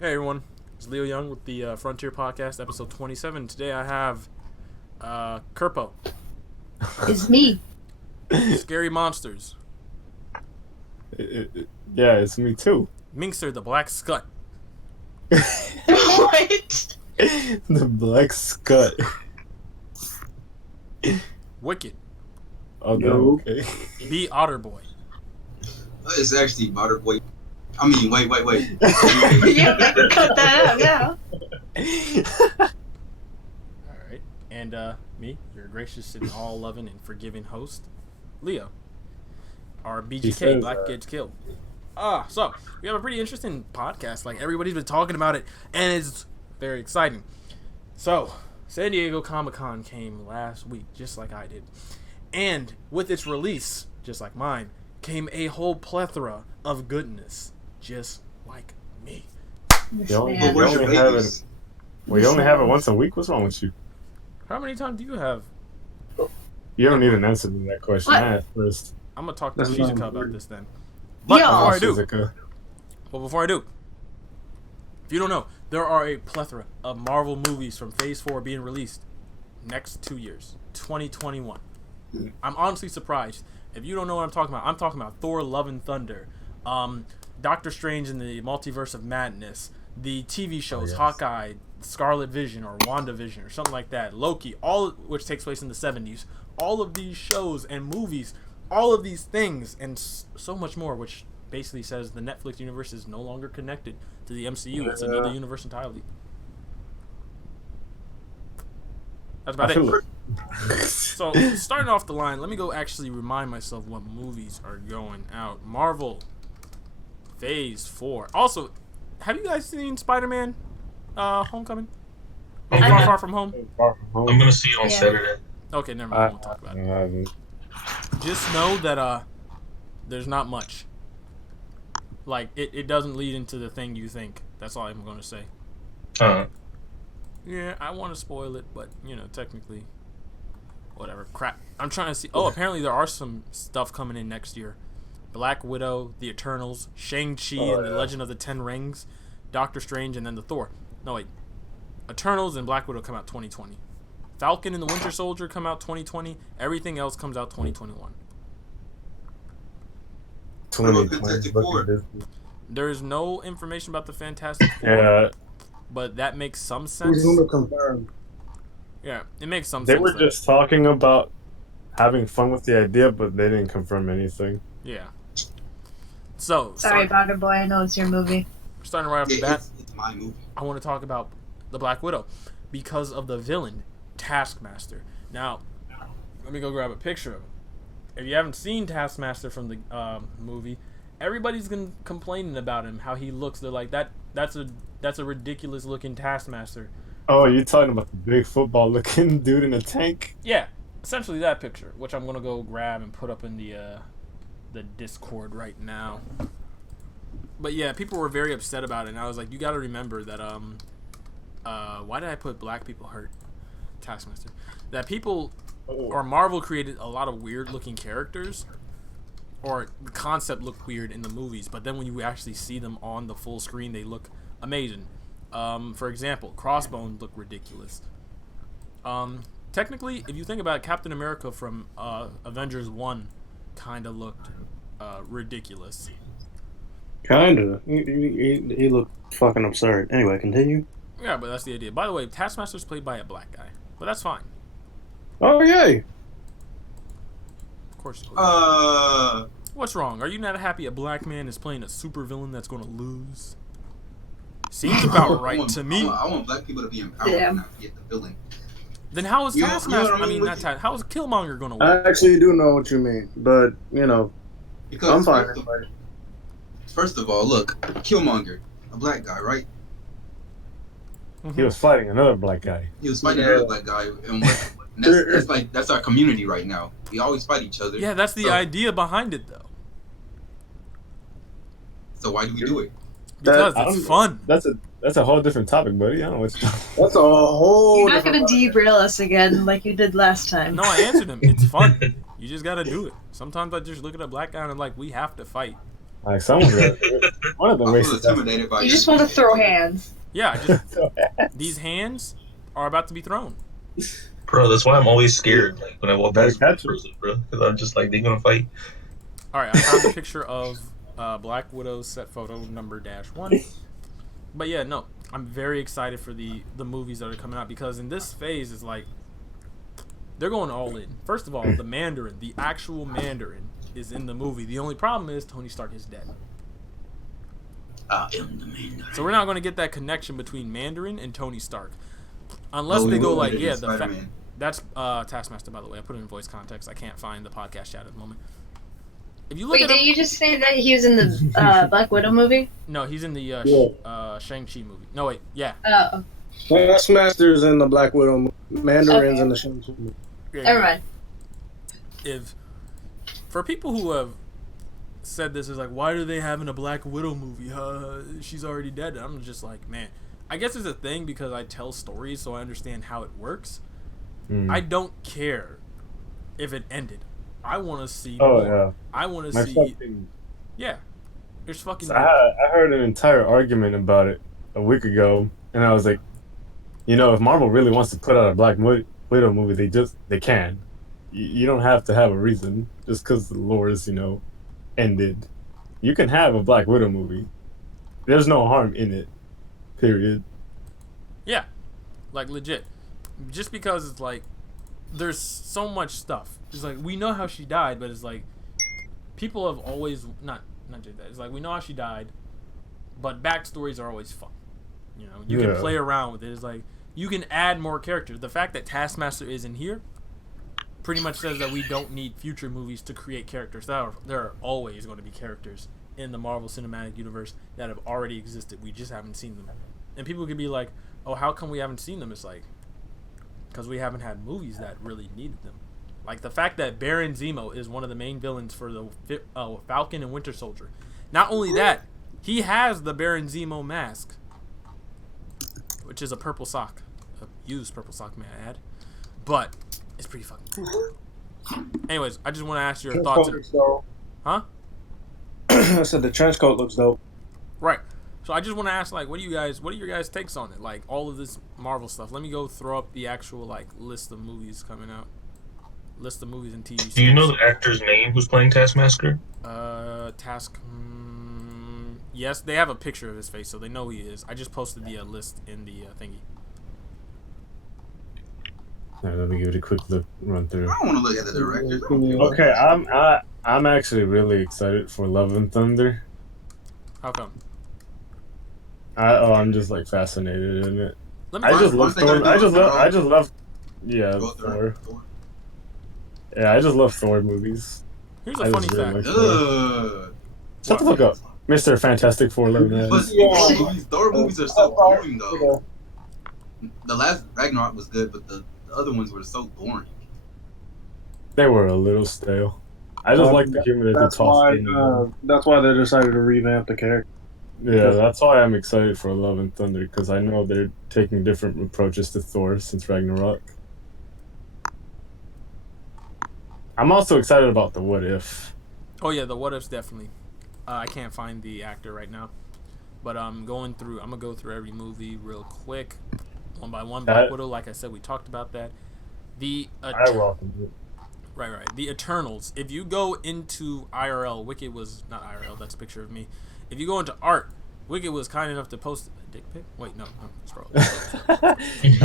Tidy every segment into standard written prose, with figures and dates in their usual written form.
Hey everyone, it's Leo Young with the Frontier Podcast, episode 27. Today I have Kerpo, It's me. Scary Monsters, Yeah, it's me too. Minkster the Black Scut, What? The Black Scut. Wicked, Oh, no, No. okay. B Otterboy, It's actually Butterboy. I mean, wait. You better cut that out now. alright, and me, your gracious and all-loving and forgiving host, Leo, our He BGK, says, Black Kids Killed. So, we have a pretty interesting podcast, like everybody's been talking about it, and it's very exciting. So, San Diego Comic-Con came last week, just like I did. And with its release, just like mine, came a whole plethora of goodness, just like me. This Yo, man. Where's your only have babies? Well, you only have it once a week? What's wrong with you? How many times do you have? You don't need an answer to that question. What? I asked first. I'm gonna talk to That's Shizuka not about weird. this then. But Yo. before I do, Shizuka. if you don't know, there are a plethora of Marvel movies from Phase 4 being released next 2 years, 2021. I'm honestly surprised. If you don't know what I'm talking about Thor: Love and Thunder, Doctor Strange in the Multiverse of Madness, the TV shows yes. Hawkeye, Scarlet Vision, or WandaVision, or something like that, Loki, all which takes place in the 70s. All of these shows and movies, all of these things, and so much more, which basically says the Netflix universe is no longer connected to the MCU. It's another universe entirely. That's about I it. feel it. So, starting off the line, let me go actually remind myself what movies are going out. Marvel, Phase 4. Also, have you guys seen Spider-Man Homecoming? Or I Far, have. Far From Home? Far from home. I'm gonna see it on Yeah. Saturday. Okay, never mind. I won't talk about it. haven't. Just know that there's not much. Like, it doesn't lead into the thing you think. That's all I'm going to say. Yeah, I want to spoil it, but, technically, whatever. Crap. I'm trying to see. Oh, apparently there are some stuff coming in next year. Black Widow, The Eternals, Shang-Chi and the Legend of the Ten Rings, Doctor Strange, and then the Thor. No, wait. Eternals and Black Widow come out 2020. Falcon and the Winter Soldier come out 2020. Everything else comes out 2021. Fantastic Four? There is no information about the Fantastic Four, Yeah, but that makes some sense. Rumor confirmed. Yeah, it makes some they sense. were though. just talking about having fun with the idea, but they didn't confirm anything. Yeah. So, Sorry, Bonder Boy. I know it's your movie. starting right off the Yeah, bat, it's my movie. I want to talk about the Black Widow because of the villain, Taskmaster. Now, let me go grab a picture of him. If you haven't seen Taskmaster from the movie, everybody's complaining about him, how he looks. They're like, that's a ridiculous looking Taskmaster. Oh, you're talking about the big football looking dude in a tank? Yeah, essentially that picture, which I'm gonna go grab and put up in the Discord right now. But yeah, people were very upset about it, and I was like, you got to remember that why did I put black people hurt Taskmaster? That people or Marvel created a lot of weird looking characters, or the concept looked weird in the movies, but then when you actually see them on the full screen, they look amazing. For example, Crossbones look ridiculous. Technically, if you think about it, Captain America from Avengers 1 kind of looked ridiculous. Kinda. He looked fucking absurd. Anyway, continue. Yeah, but that's the idea. By the way, Taskmaster's played by a black guy, but that's fine. Oh, yay! Of course. Uh, What's wrong? Are you not happy a black man is playing a supervillain that's going to lose? Seems about right to me. I want black people to be empowered Yeah. and not forget the villain. Then how is You know Taskmaster? what I mean? How is Killmonger going to I win? actually do know what you mean, but, Because I'm fine. First of all, look, Killmonger, a black guy, right? He was fighting another black guy. He was fighting another black guy, and that's our community right now. We always fight each other. Yeah, that's the So- idea behind it, though. So why do we do it? Because I it's don't- fun. That's a whole different topic, buddy. I don't know what you're that's a whole You're not gonna derail us again like you did last time. No, I answered him. It's fun. You just got to do it. Sometimes I just look at a black guy and I'm like, we have to fight. Like someone, one of the I was races. intimidated by You just want to throw hands. Yeah, these hands are about to be thrown. Bro, that's why I'm always scared. Like when I walk Better past catch a him. person, bro, because I'm just like, they gonna fight. All right, I found the picture of Black Widow's set photo number -1. But yeah, no, I'm very excited for the movies that are coming out because in this phase is like they're going all in. First of all, the Mandarin, the actual Mandarin, is in the movie. The only problem is Tony Stark is dead. I am the Mandarin. So we're not going to get that connection between Mandarin and Tony Stark, unless they go like, yeah, that's Taskmaster, by the way. I put it in voice context. I can't find the podcast chat at the moment. If you look Wait, at did him, you just say that he was in the Black Widow movie? no, he's in the Shang-Chi movie. No, wait, yeah. Oh, Taskmaster's in the Black Widow movie. Mandarin's Okay. in the Shang-Chi movie. Yeah, never yeah. mind. If for people who have said this is like, why are they having a Black Widow movie? She's already dead. And I'm just like, man, I guess it's a thing because I tell stories, so I understand how it works. I don't care if it ended. I want to see more. Yeah. I want to My see. fucking. Yeah, there's fucking. So I heard an entire argument about it a week ago, and I was like, you know, if Marvel really wants to put out a Black Widow movie, they can. You don't have to have a reason just because the lore is, ended. You can have a Black Widow movie. There's no harm in it. Period. Yeah, like legit. Just because it's like there's so much stuff. It's like we know how she died, but it's like people have always not just that. It's like we know how she died, but backstories are always fun. You can play around with it. It's like you can add more characters. The fact that Taskmaster isn't here pretty much says that we don't need future movies to create characters. There are always going to be characters in the Marvel Cinematic Universe that have already existed. We just haven't seen them. And people could be like, oh, how come we haven't seen them? It's like, because we haven't had movies that really needed them. Like the fact that Baron Zemo is one of the main villains for the Falcon and Winter Soldier. Not only that, he has the Baron Zemo mask, which is a purple sock. A used purple sock, may I add. But it's pretty fucking cool. Anyways, I just want to ask your thoughts. Huh? I said the trench coat looks dope. Right. So I just want to ask, like, what are your guys' takes on it? Like, all of this Marvel stuff. Let me go throw up the actual, like, list of movies coming out. List of movies and TV series. Do you know the actor's name who's playing Taskmaster? Yes, they have a picture of his face, so they know who he is. I just posted the list in the thingy. All right, let me give it a quick run through. I don't want to look at the directors. I don't care. Okay, I'm actually really excited for Love and Thunder. How come? I'm just like fascinated in it. Let me I just love One thing Thor. I do love- Yeah, Go through Thor. it. Yeah, I just love Thor movies. Here's a funny fact. like Ugh. Shut the fuck up, Mr. Fantastic Four. But Yeah. Thor movies are so boring though. The last Ragnarok was good, but the other ones were so boring. They were a little stale. I just like the humor that they That's why. tossed in. That's why they decided to revamp the character. Yeah, that's why I'm excited for Love and Thunder, because I know they're taking different approaches to Thor since Ragnarok. I'm also excited about the What If. Oh yeah, the What Ifs definitely. I can't find the actor right now, but I'm gonna go through every movie real quick, one by one. Black Widow, like I said, we talked about that. I welcome it. Right. The Eternals. If you go into IRL, Wicked was not IRL. That's a picture of me. If you go into art, Wicked was kind enough to post a dick pic. Wait, no, scroll. That's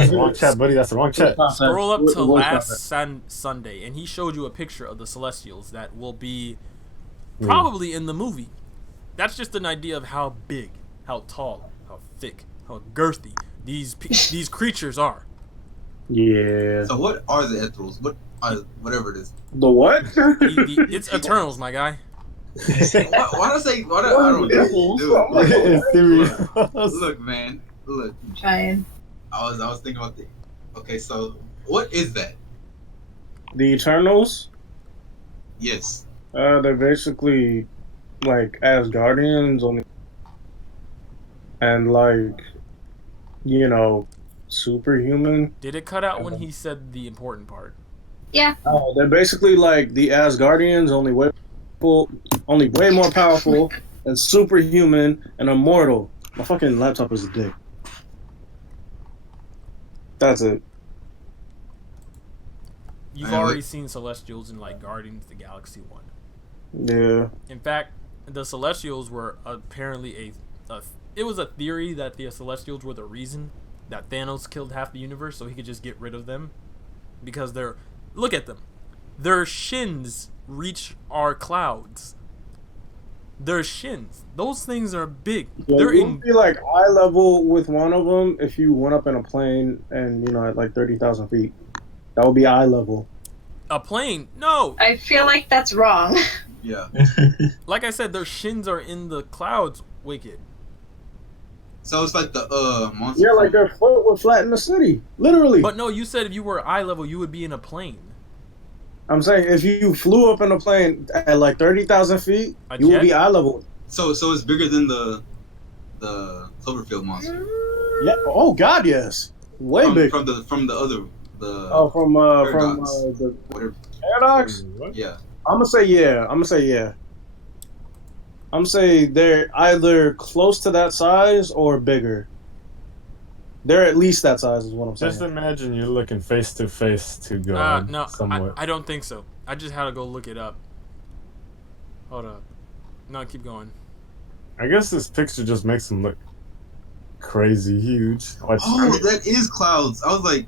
the wrong chat, buddy. That's the wrong chat. Scroll up to last Sunday, and he showed you a picture of the Celestials that will be probably in the movie. That's just an idea of how big, how tall, how thick, how girthy these creatures are. Yeah. So what are the Eternals? Whatever it is. The what? It's Eternals, my guy. Why do I say? I don't know. It's serious. Look, man. Look. I'm trying. I was thinking about the. Okay, so what is that? The Eternals? Yes. They're basically like Asgardians only, and like, superhuman. Did it cut out when he said the important part? Yeah. They're basically like the Asgardians only way. only way more powerful, and superhuman and immortal. My fucking laptop is a dick. That's it. You've Man, already what- seen Celestials in like Guardians of the Galaxy 1. Yeah. In fact, the Celestials were apparently it was a theory that the Celestials were the reason that Thanos killed half the universe so he could just get rid of them. Because look at them. Their shins reach our clouds. Their shins. Those things are big. Yeah, They're you would be like eye level with one of them if you went up in a plane and at like 30,000 feet. That would be eye level. a plane. No. I feel like that's wrong. Yeah. Like I said, their shins are in the clouds, Wicked. So it's like the monster. Yeah, like their foot would flatten the city, literally. But no, you said if you were eye level, you would be in a plane. I'm saying if you flew up in a plane at like 30,000 feet, A you would jet? be eye level. So it's bigger than the Cloverfield monster. Yeah. Oh God, yes. Way bigger. From the other the Oh, from Paradox. the whatever. paradox. What? Yeah. I'm gonna say yeah. I'm gonna say they're either close to that size or bigger. They're at least that size, is what I'm saying. Just imagine you're looking face to face to No, God. I somewhat. don't think so. I just had to go look it up. Hold up. No, keep going. I guess this picture just makes them look crazy huge. Like, Oh, that is clouds. I was like,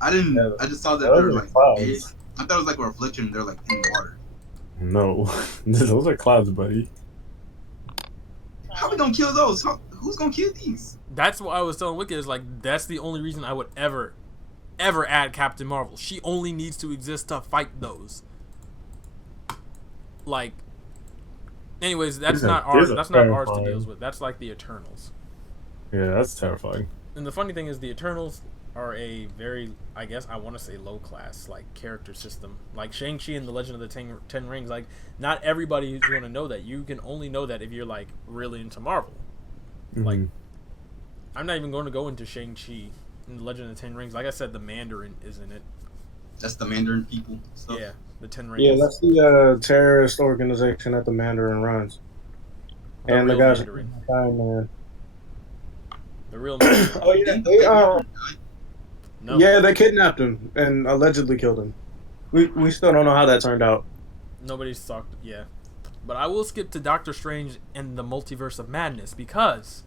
I didn't. Yeah, I just saw that those they're are like clouds. big. I thought it was like a reflection. They're like in the water. No, those are clouds, buddy. How we gonna kill those? Who's gonna kill these? That's what I was telling Wicked is like that's the only reason I would ever add Captain Marvel. She only needs to exist to fight those. Like, anyways, that's These are- not ours. these are That's not ours to terrifying. deal with. That's like the Eternals. Yeah, that's terrifying. And the funny thing is, the Eternals are a very, I guess, I want to say low class like character system. Like Shang-Chi and the Legend of the Ten Rings. Like, not everybody is going to know that. You can only know that if you're like really into Marvel. Like, Mhm. I'm not even going to go into Shang-Chi and the Legend of the Ten Rings. Like I said, the Mandarin is in it. That's the Mandarin people stuff. Yeah, the Ten Rings. Yeah, that's the terrorist organization that the Mandarin runs. And the real guys, Mandarin. man. The real Mandarin. Oh yeah, Didn't the they Mandarin die? No, yeah, they kidnapped him and allegedly killed him. We still don't know how that turned out. nobody's talked. Yeah, but I will skip to Doctor Strange and the Multiverse of Madness because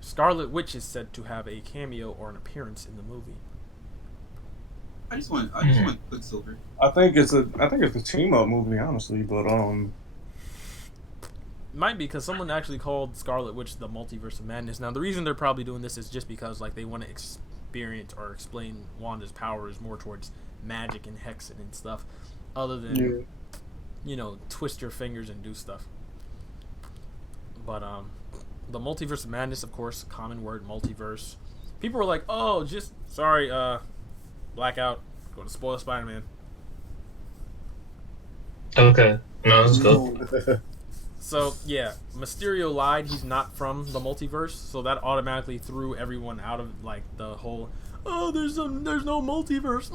Scarlet Witch is said to have a cameo or an appearance in the movie. I just want Quicksilver. I think it's a team up movie, honestly, but Might be because someone actually called Scarlet Witch the Multiverse of Madness. Now, the reason they're probably doing this is just because like they want to experience or explain Wanda's powers more towards magic and hexing and stuff, other than twist your fingers and do stuff. But the Multiverse of Madness, of course, common word, multiverse. People were like, "Oh, just sorry, blackout, going to spoil Spider-Man." Okay. No, let's go. So yeah, Mysterio lied. He's not from the multiverse, so that automatically threw everyone out of like the whole. Oh, there's no multiverse.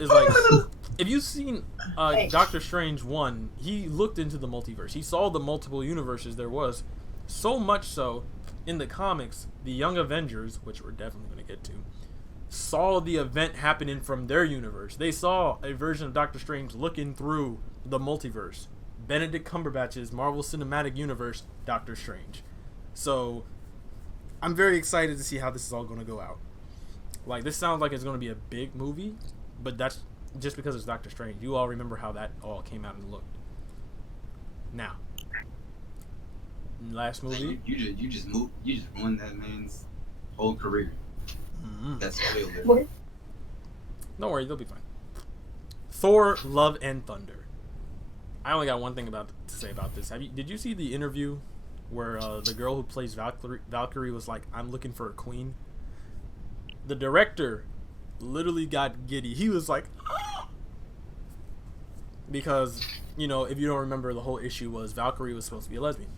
It's like if you've seen Doctor Strange 1, he looked into the multiverse. He saw the multiple universes there was. So much so, in the comics, the Young Avengers, which we're definitely going to get to, saw the event happening from their universe. They saw a version of Doctor Strange looking through the multiverse. Benedict Cumberbatch's Marvel Cinematic Universe, Doctor Strange. So, I'm very excited to see how this is all going to go out. Like, this sounds like it's going to be a big movie, but that's just because it's Doctor Strange. You all remember how that all came out and looked. Now, last movie. You just ruined that man's whole career. Mm-hmm. That's spoiler. What? Don't worry, they'll be fine. Thor: Love and Thunder. I only got one thing to say about this. Did you see the interview where the girl who plays Valkyrie was like, "I'm looking for a queen"? The director literally got giddy. He was like, "Ah!" Because if you don't remember, the whole issue was Valkyrie was supposed to be a lesbian,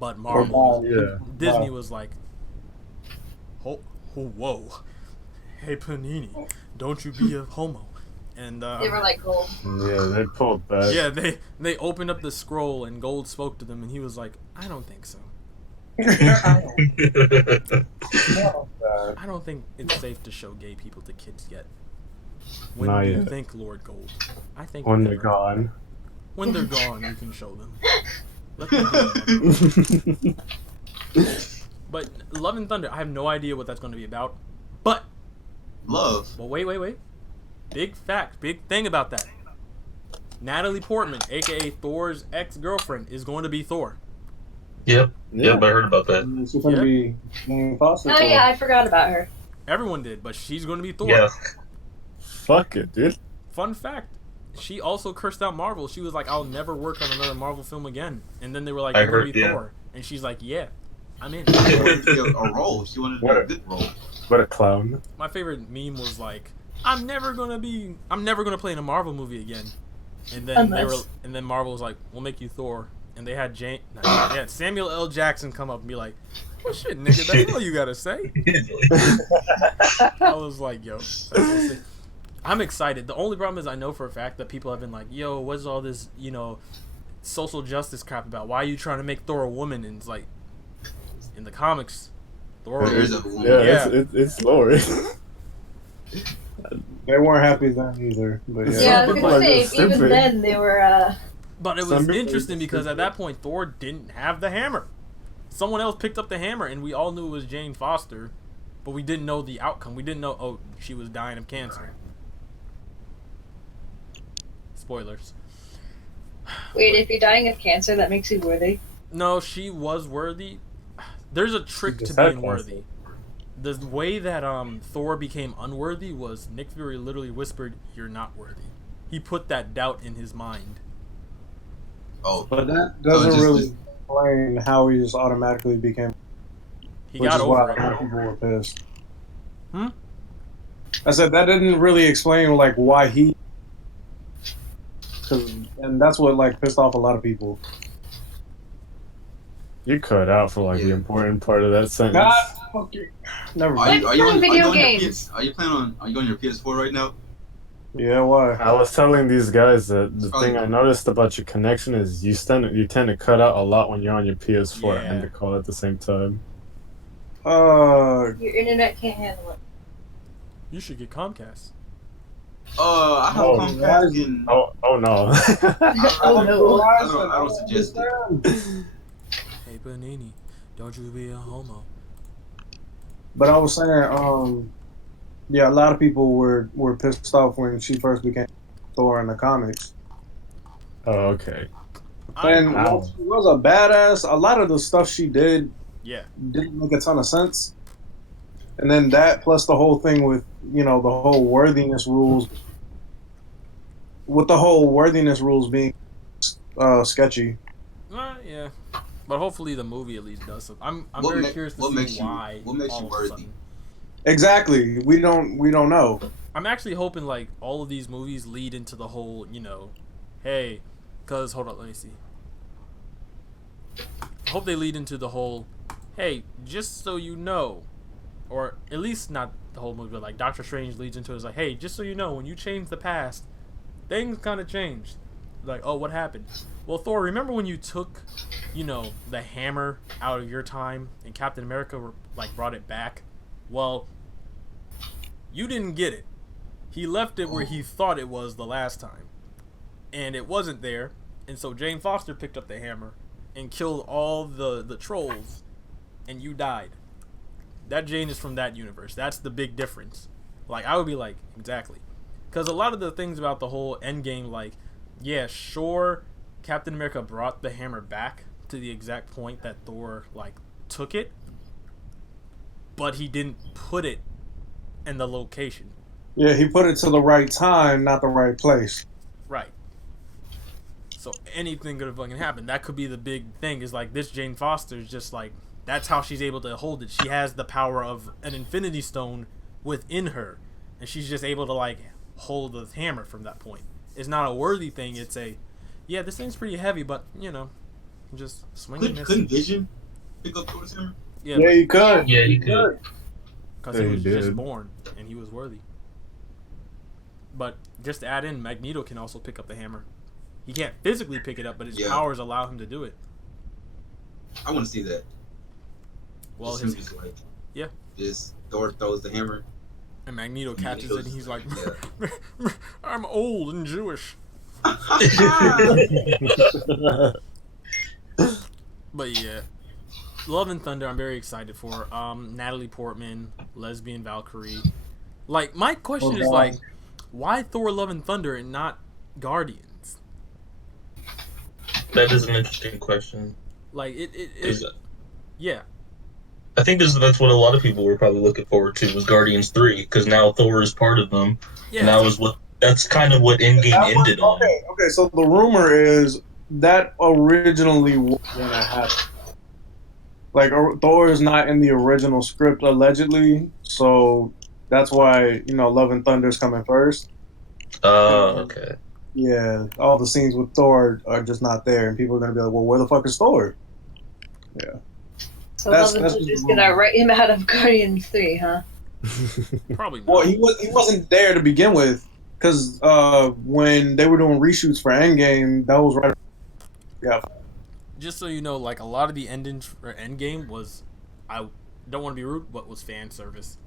but Marvel, Disney was like, "Oh, whoa, hey Panini, don't you be a homo." And They were like gold. Yeah, they pulled back. yeah, they opened up the scroll and Gold spoke to them, and he was like, "I don't think so. I don't think it's safe to show gay people to kids yet. When Not do you yet. think, Lord Gold? I think When never. they're gone. When they're gone, you can show them. Let them be. But Love and Thunder, I have no idea what that's going to be about. But Love. wait. Big fact, big thing about that. Natalie Portman, aka Thor's ex-girlfriend, is going to be Thor. Yep, I heard about that. She's gonna Yep. be Jane Foster. Oh yeah, I forgot about her. Everyone did, but she's going to be Thor. Yeah. Fuck it, dude. Fun fact. She also cursed out Marvel. She was like, "I'll never work on another Marvel film again." And then they were like, I "You're gonna heard, be yeah. Thor," and she's like, "Yeah, I'm in." She wanted to be a role. She wanted to be a good role. What a clown. My favorite meme was like, I'm never gonna play in a Marvel movie again." And then Unless- Marvel was like, "We'll make you Thor." And they had Samuel L. Jackson come up and be like, "Well, shit, nigga, that's all you gotta say." I was like, "Yo, that's so sick." I'm excited. The only problem is I know for a fact that people have been like, "Yo, what's all this, social justice crap about? Why are you trying to make Thor a woman?" And it's like, in the comics, Thor There is is a woman. Yeah, it's Lord. They weren't happy then either. But yeah. Yeah, I was people gonna are say just even stupid. then they were. But it Some was people are interesting just because at stupid. that point Thor didn't have the hammer. Someone else picked up the hammer, and we all knew it was Jane Foster, but we didn't know the outcome. We didn't know, she was dying of cancer. Spoilers. Wait, if you're dying of cancer, that makes you worthy. No, she was worthy. There's a trick to just had being cancer. worthy. The way that Thor became unworthy was Nick Fury literally whispered, "You're not worthy." He put that doubt in his mind. Oh, But that So doesn't just- really explain how he just automatically became. He Which got is why over a lot of it. people were pissed. Hmm? I said that didn't really explain like why he. And that's what like pissed off a lot of people. You cut out for like the Yeah. important part of that sentence. God, fucking, never Are mind. you, Like playing video on your games. Are you on your PS4 right now? Yeah, why? I was telling these guys that the Oh, thing I noticed about your connection is you tend to cut out a lot when you're on your PS4 Yeah. and the call at the same time. Your internet can't handle it. You should get Comcast. I have Oh, Comcast and Oh no. Oh no. I don't suggest it. Hey, Panini, don't you be a homo. But I was saying, yeah, a lot of people were pissed off when she first became Thor in the comics. Oh, okay. And I- while she was a badass, a lot of the stuff she did yeah. didn't make a ton of sense. And then that plus the whole thing with, the whole worthiness rules, with the whole worthiness rules being sketchy. Yeah. But hopefully the movie at least does something. I'm What very ma- curious to what see makes you- why. what makes you all of a worthy? sudden. Exactly. We don't know. I'm actually hoping like all of these movies lead into the whole, hey, cause hold on, let me see. I hope they lead into the whole, hey, just so you know, or at least not the whole movie, but like Doctor Strange leads into it, it's like, hey, just so you know, when you change the past, things kind of changed. Like, oh, what happened? Well, Thor, remember when you took, the hammer out of your time and Captain America brought it back? Well, you didn't get it. He left it where he thought it was the last time. And it wasn't there. And so Jane Foster picked up the hammer and killed all the trolls. And you died. That Jane is from that universe. That's the big difference. Like, I would be like, exactly. Because a lot of the things about the whole Endgame, like, yeah, sure, Captain America brought the hammer back to the exact point that Thor, took it. But he didn't put it in the location. Yeah, he put it to the right time, not the right place. Right. So anything could have fucking happened. That could be the big thing, is like this Jane Foster is just like, that's how she's able to hold it. She has the power of an Infinity Stone within her. And she's just able to hold the hammer from that point. It's not a worthy thing. It's yeah, this thing's pretty heavy, but just swing and miss. Couldn't Vision pick up Thor's hammer? Yeah, Yeah, you could. Yeah, you could. because Yeah, he he was just did. born and he was worthy. But just to add in, Magneto can also pick up the hammer. He can't physically pick it up, but his Yeah. powers allow him to do it. I want to see that. Well, Just his, him just like, yeah. Just Thor throws the hammer. and Magneto catches it, and he's like, Yeah. I'm old and Jewish. But yeah, Love and Thunder, I'm very excited for. Natalie Portman, lesbian Valkyrie. Like, my question is like, why Thor: Love and Thunder and not Guardians? That is an interesting question. Like it yeah. I think that's what a lot of people were probably looking forward to was Guardians 3, because now Thor is part of them. Yeah. And that's kind of what Endgame ended on. Okay, so the rumor is that originally was going to happen. Like, Thor is not in the original script, allegedly, so that's why, Love and Thunder is coming first. Okay. Yeah, all the scenes with Thor are just not there, and people are going to be like, well, where the fuck is Thor? Yeah. So Love and Thunder is gonna write him out of Guardians 3, huh? Probably not. Well, he wasn't there to begin with, because when they were doing reshoots for Endgame, that was right. Yeah. Just so you know, like, a lot of the endings for Endgame was, I don't want to be rude, but was fan service.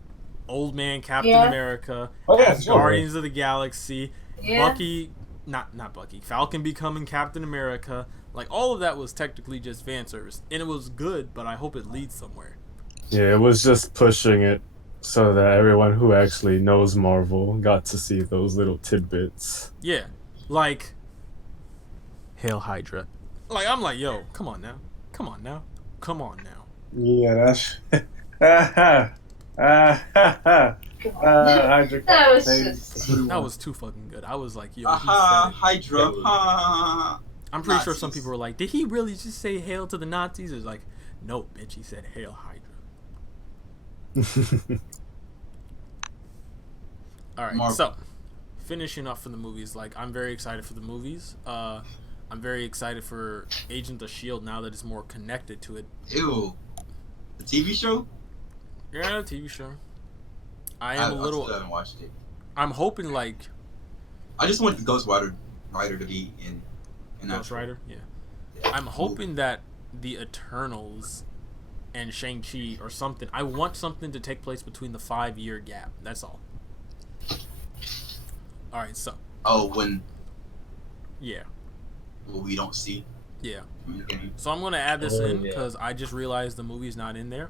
Old man Captain America, Guardians of the Galaxy, Bucky, not Bucky, Falcon becoming Captain America. Like, all of that was technically just fan service, and it was good, but I hope it leads somewhere. Yeah, it was just pushing it so that everyone who actually knows Marvel got to see those little tidbits. Yeah, like, Hail Hydra. Like, I'm like, yo, come on now. Yeah, that's. That was too fucking good. I was like, yo, Hydra. I'm pretty sure some people were like, did he really just say hail to the Nazis? It's like, no, bitch, he said Hail Hydra. Alright, so, finishing up for the movies, like, I'm very excited for the movies. I'm very excited for Agent of S.H.I.E.L.D. now that it's more connected to it. Ew. The TV show? Yeah, TV show. I still haven't watched it. I'm hoping, like... I just want the Ghost Rider to be in Ghost Rider? Yeah. I'm hoping that the Eternals and Shang-Chi or something... I want something to take place between the 5-year gap. That's all. Alright, so... Oh, when... Yeah. Well, we don't see. Yeah. So I'm going to add this in because I just realized the movie's not in there.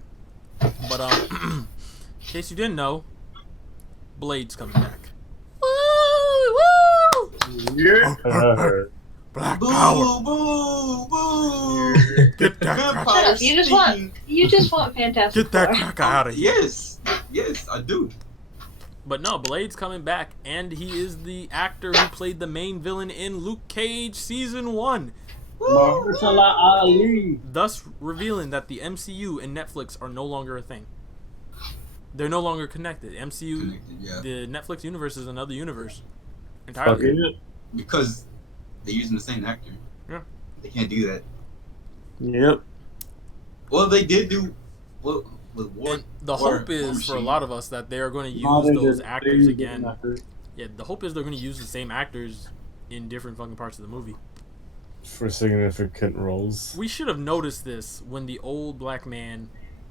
But, in case you didn't know, Blade's coming back. Woo! Woo! Yeah. Black boo, power. Boo! Boo! Get that Vampire You just want Fantastic Get that Four. cracker out of here. Yes, I do. But no, Blade's coming back, and he is the actor who played the main villain in Luke Cage Season 1. Mahershala Ali. Thus revealing that the MCU and Netflix are no longer a thing. They're no longer connected. MCU, the Netflix universe is another universe entirely. Because they're using the same actor. Yeah. They can't do that. Yep. Well, they did do... Well, and the hope is for a lot of us that they are going to use those actors again. Yeah, the hope is they're going to use the same actors in different fucking parts of the movie. For significant roles. We should have noticed this when the old black man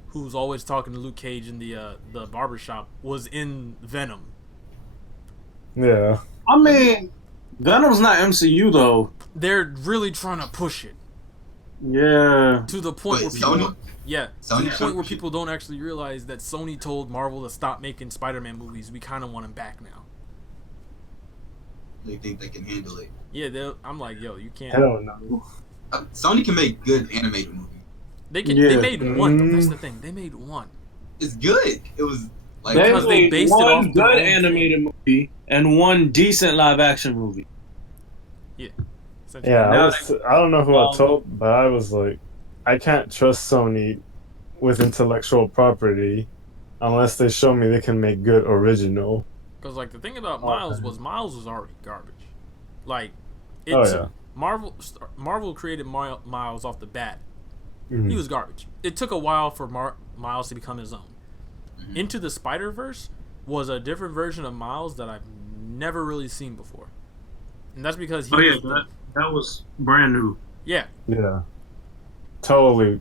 who's always talking to Luke Cage in the barbershop was in Venom. Yeah. I mean, Venom's not MCU though. They're really trying to push it. Yeah. To the point where people people don't actually realize that Sony told Marvel to stop making Spider-Man movies. We kind of want him back now. They think they can handle it. Yeah, I'm like, yo, you can't. I don't know. Sony can make good animated movies. They can. They made one. Though. That's the thing. They made one. It's good. It was like because they based it off good animated movie and one decent live action movie. Yeah. Yeah, I don't know who I told, but I was like, I can't trust Sony with intellectual property unless they show me they can make good original. Because, like, the thing about Miles was already garbage. Like, Marvel created Miles off the bat. Mm-hmm. He was garbage. It took a while for Miles to become his own. Mm-hmm. Into the Spider-Verse was a different version of Miles that I've never really seen before, and that's because he. Oh yeah, was that was brand new. yeah. Yeah. Totally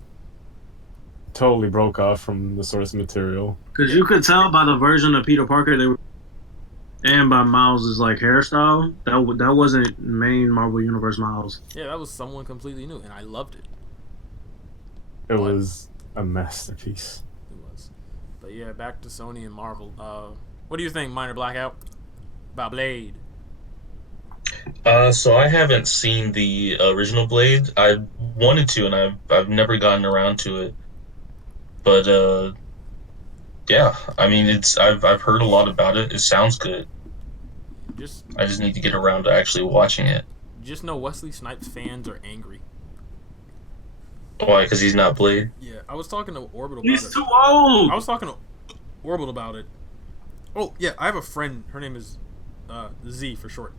broke off from the source material. Because you could tell by the version of Peter Parker they were, and by Miles's like hairstyle, that wasn't main Marvel Universe Miles. Yeah, that was someone completely new, and I loved it. It was a masterpiece. It was. But yeah, back to Sony and Marvel. What do you think, Minor Blackout? About Blade? So I haven't seen the original Blade. I wanted to, and I've never gotten around to it. But yeah, I mean, I've heard a lot about it. It sounds good. I just need to get around to actually watching it. Just know Wesley Snipes fans are angry. Why? Because he's not Blade? Yeah, I was talking to Orbital about He's it. too old. I was talking to Orbital about it. Oh, yeah, I have a friend. Her name is Z for short.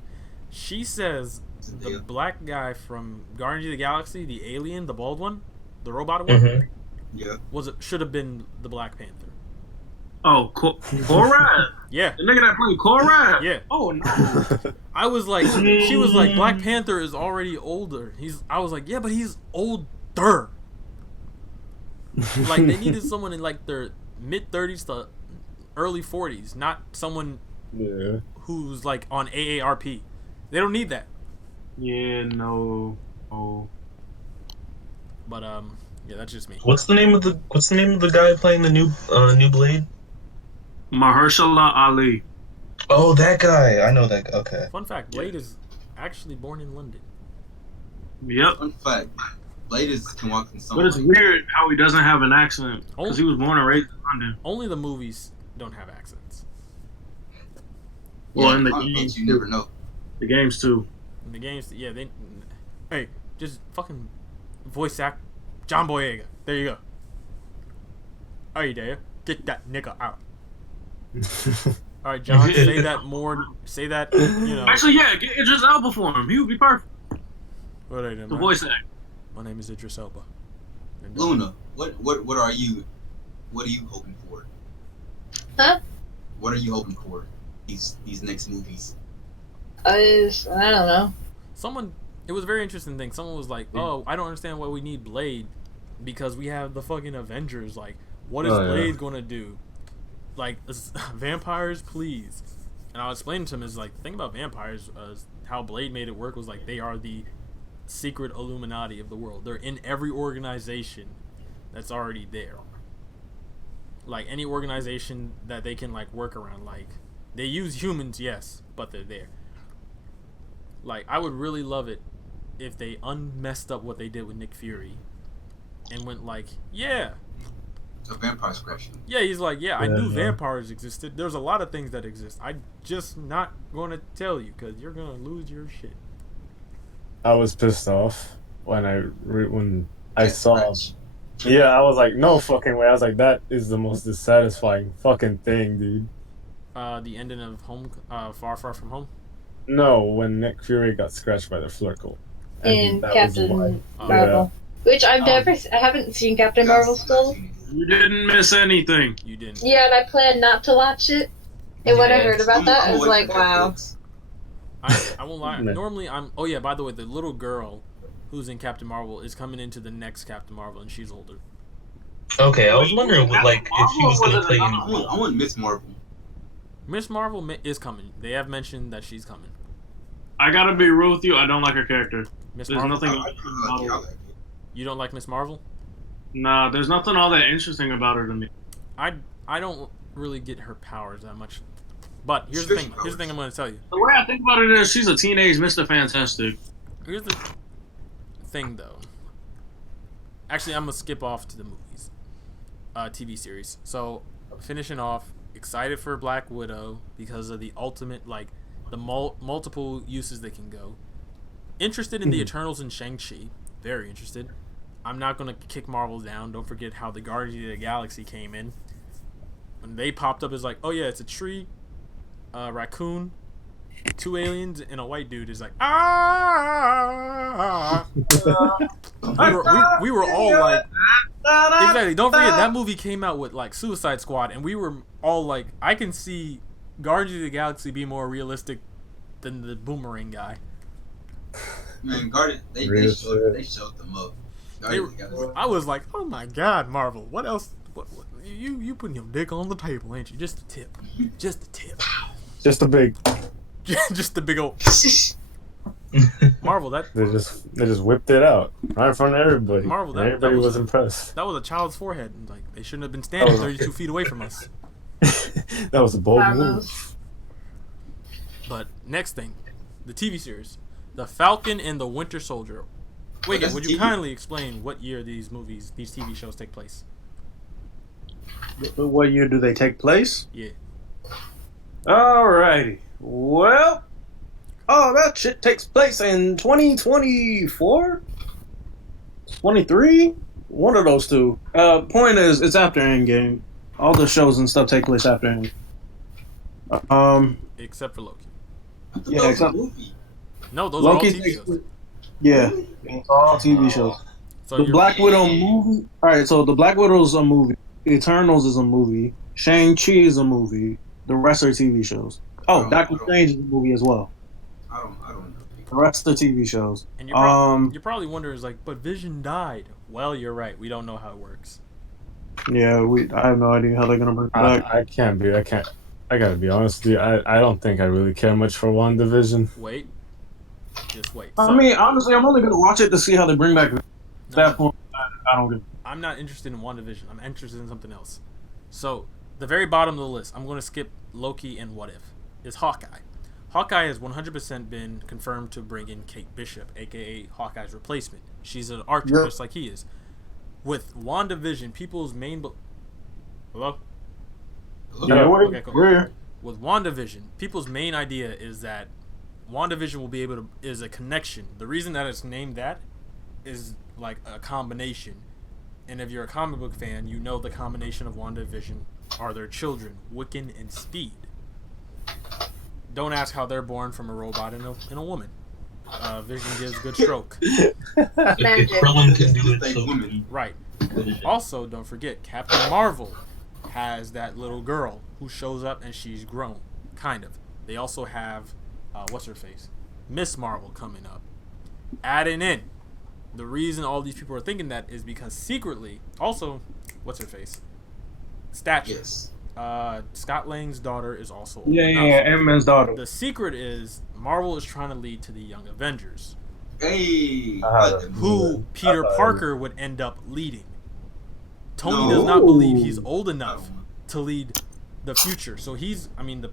She says the black guy from Guardians of the Galaxy, the alien, the bald one, the robot one, Mm-hmm. Yeah. should have been the Black Panther. Oh, Korad. Yeah. The nigga that played Korad. Yeah. Oh no. I was like, she was like, Black Panther is already older. I was like, yeah, but he's older. Like, they needed someone in like their mid-30s to early 40s, not someone who's like on AARP. They don't need that. Yeah, no. Oh. But yeah, that's just me. What's the name of the guy playing the new Blade? Mahershala Ali. Oh, that guy. I know that guy. Okay. Fun fact: Blade is actually born in London. Yep. Fun fact: Blade can walk in some. But it's weird how he doesn't have an accent because he was born and raised in London. Only the movies don't have accents. Well, in the games, games, you never know. The games too. In the games, yeah, hey, just fucking voice act John Boyega. There you go. Hey there, get that nigga out. All right, John, say that more. Say that, you know. Actually, yeah, get Idris Elba for him. He would be perfect. What are you, The voice act. My name is Idris Elba. Luna, what are you? What are you hoping for? Huh? What are you hoping for? These next movies. I don't know. It was a very interesting thing. Someone was like, "Oh, I don't understand why we need Blade, because we have the fucking Avengers. Like, what is Blade gonna do? Like, vampires, please." And I was explaining to him, is like, the thing about vampires, how Blade made it work was like, they are the secret Illuminati of the world. They're in every organization that's already there. Like, any organization that they can like work around. Like, they use humans, yes, but they're there. Like, I would really love it if they unmessed up what they did with Nick Fury and went like, yeah. A vampire scratching. Yeah, he's like, yeah, I knew vampires existed. There's a lot of things that exist. I'm just not going to tell you because you're going to lose your shit. I was pissed off when I saw. Yeah, I was like, no fucking way. I was like, that is the most dissatisfying fucking thing, dude. The ending of Far Far From Home. No, when Nick Fury got scratched by the Flurkle. In Captain Marvel. Which I haven't seen Captain Marvel still. You didn't miss anything. You didn't. Yeah, and I planned not to watch it. And when I heard about that, I was like, wow. I won't lie. Normally, oh yeah, by the way, the little girl who's in Captain Marvel is coming into the next Captain Marvel, and she's older. Okay, I was wondering, like, if she was going to play any. I want Miss Marvel. Miss Marvel is coming. They have mentioned that she's coming. I gotta be real with you. I don't like her character. Miss There's Marvel. nothing. You don't like Miss Marvel? Nah, there's nothing all that interesting about her to me. I don't really get her powers that much. But here's the thing. Here's the thing I'm going to tell you. The way I think about it is she's a teenage Mr. Fantastic. Here's the thing, though. Actually, I'm going to skip off to the movies. TV series. So, finishing off, excited for Black Widow because of the ultimate, like, the multiple uses they can go. Interested in the Eternals and Shang-Chi. Very interested. I'm not going to kick Marvel down. Don't forget how the Guardians of the Galaxy came in. When they popped up, it's like, oh yeah, it's a tree, a raccoon, 2 aliens, and a white dude. Is like, ah. We were all like, exactly. Don't forget that movie came out with like Suicide Squad, and we were all like, I can see Guardians of the Galaxy be more realistic than the boomerang guy. Man, Guardian, they showed them up. I was like, oh my god, Marvel, what else? What you putting your dick on the table, ain't you? Just a tip, just a tip, Just a big. just the big old Marvel. That They just whipped it out right in front of everybody. Marvel. And everybody was impressed. That was a child's forehead. Like they shouldn't have been standing 32 feet away from us. That was a bold move. But next thing, the TV series, The Falcon and the Winter Soldier. Wigan, would you kindly explain what year these TV shows take place? What year do they take place? Yeah. Alrighty. Well, that shit takes place in 2024? 23? One of those two. Point is, it's after Endgame. All the shows and stuff take place after Endgame. Except for Loki. Yeah, except No, those Loki's are all TV shows. Yeah, it's all TV shows. So the Black Widow movie. Alright, so the Black Widow is a movie. Eternals is a movie. Shang-Chi is a movie. The rest are TV shows. Oh, Doctor Strange is a movie as well. I don't know. The rest are TV shows. And you're probably wondering, like, but Vision died. Well, you're right. We don't know how it works. Yeah, I have no idea how they're gonna bring it back. I gotta be honest with you. I don't think I really care much for WandaVision. Wait. Just wait. I mean, honestly, I'm only gonna watch it to see how they bring back. At that point, I don't get. I'm not interested in WandaVision. I'm interested in something else. So, the very bottom of the list, I'm going to skip Loki and What If, is Hawkeye. Hawkeye has 100% been confirmed to bring in Kate Bishop, a.k.a. Hawkeye's replacement. She's an actor just like he is. With WandaVision, people's main... Hello? Yeah, okay, cool. With WandaVision, people's main idea is that WandaVision will be able to... is a connection. The reason that it's named that is like a combination. And if you're a comic book fan, you know the combination of WandaVision are their children, Wiccan and Speed. Don't ask how they're born from a robot and a woman. Vision gives good stroke. Magic. Krillin can do it, so women. Right. Also, don't forget, Captain Marvel has that little girl who shows up and she's grown. Kind of. They also have, what's her face? Miss Marvel coming up. Adding in. The reason all these people are thinking that is because secretly, also, what's her face? Stature. Yes. Scott Lang's daughter is also old Yeah, enough. Ant-Man's daughter. The secret is Marvel is trying to lead to the Young Avengers, Hey. who Peter Parker would end up leading. Tony does not believe he's old enough to lead the future. So he's, the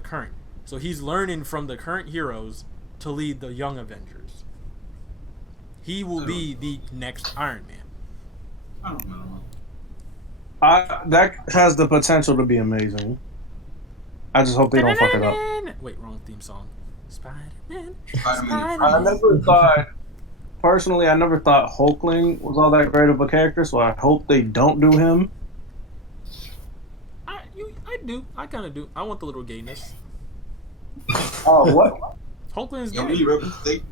current. So he's learning from the current heroes to lead the Young Avengers. He will be the next Iron Man. I don't know. That has the potential to be amazing. I just hope they don't fuck it up. Wait, wrong theme song. Spider-Man. I never thought, personally, I never thought Hulkling was all that great of a character, so I hope they don't do him. I do. I kind of do. I want the little gayness. Oh, what? Hulkling's Yeah, gay.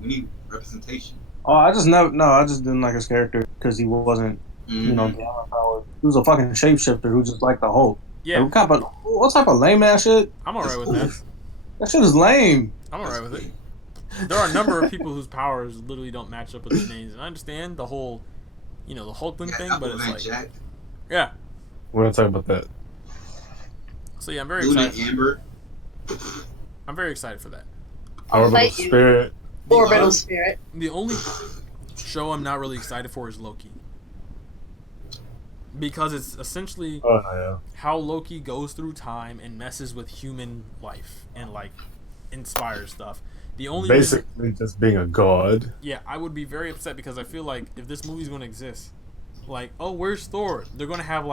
we need representation. Oh, I just didn't like his character because he wasn't, gamma powered. He was a fucking shapeshifter who just liked the Hulk. Yeah. Like, what type of lame ass shit? I'm alright with that. That shit is lame. I'm alright with it. There are a number of people whose powers literally don't match up with their names, and I understand the whole, the Hulkling thing, but it's like, Jack. yeah. We're gonna talk about that. So yeah, I'm very Luna excited. Amber. I'm very excited for that. Orbital Spirit. Orbital Spirit. The only show I'm not really excited for is Loki. Because it's essentially how Loki goes through time and messes with human life and inspires stuff. The only basically just being a god. Yeah, I would be very upset because I feel like if this movie's going to exist, where's Thor? They're going to have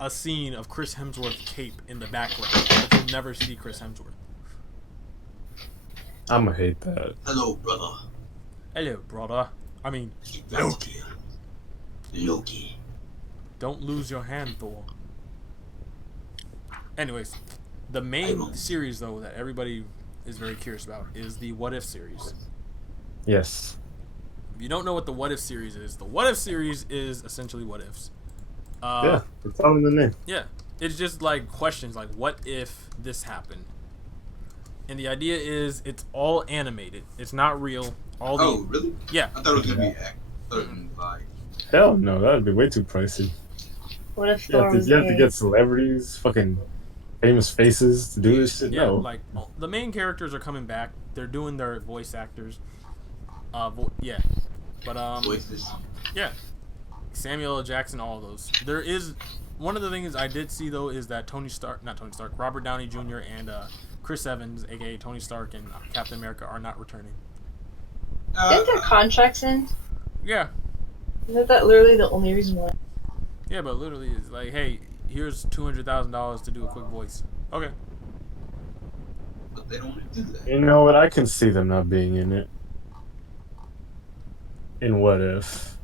a scene of Chris Hemsworth's cape in the background, but you'll never see Chris Hemsworth. I'm gonna hate that. Hello, brother. Hello, brother. I mean, Loki. Don't lose your hand, Thor. Anyways, the main series, though, that everybody is very curious about is the What If series. Yes. If you don't know what the What If series is, the What If series is essentially what ifs. Yeah, it's all in the name. Yeah. It's just questions what if this happened? And the idea is it's all animated. It's not real. All the Oh, really? yeah. I thought it was gonna be act. I thought it was gonna be live. Hell no, that'd be way too pricey. What if Thor was You have to gay? get celebrities, fucking famous faces to do this shit. Yeah, No. like the main characters are coming back. They're doing their voice actors. Yeah, but Voices. yeah, Samuel L. Jackson, all of those. There is one of the things I did see though is that not Tony Stark, Robert Downey Jr. and Chris Evans, aka Tony Stark and Captain America, are not returning. Didn't their contracts end? Yeah, Isn't that literally the only reason why? yeah, but literally it's like, hey, here's $200,000 to do a quick voice. Okay. But they don't want to do that. You know what? I can see them not being in it. In What If?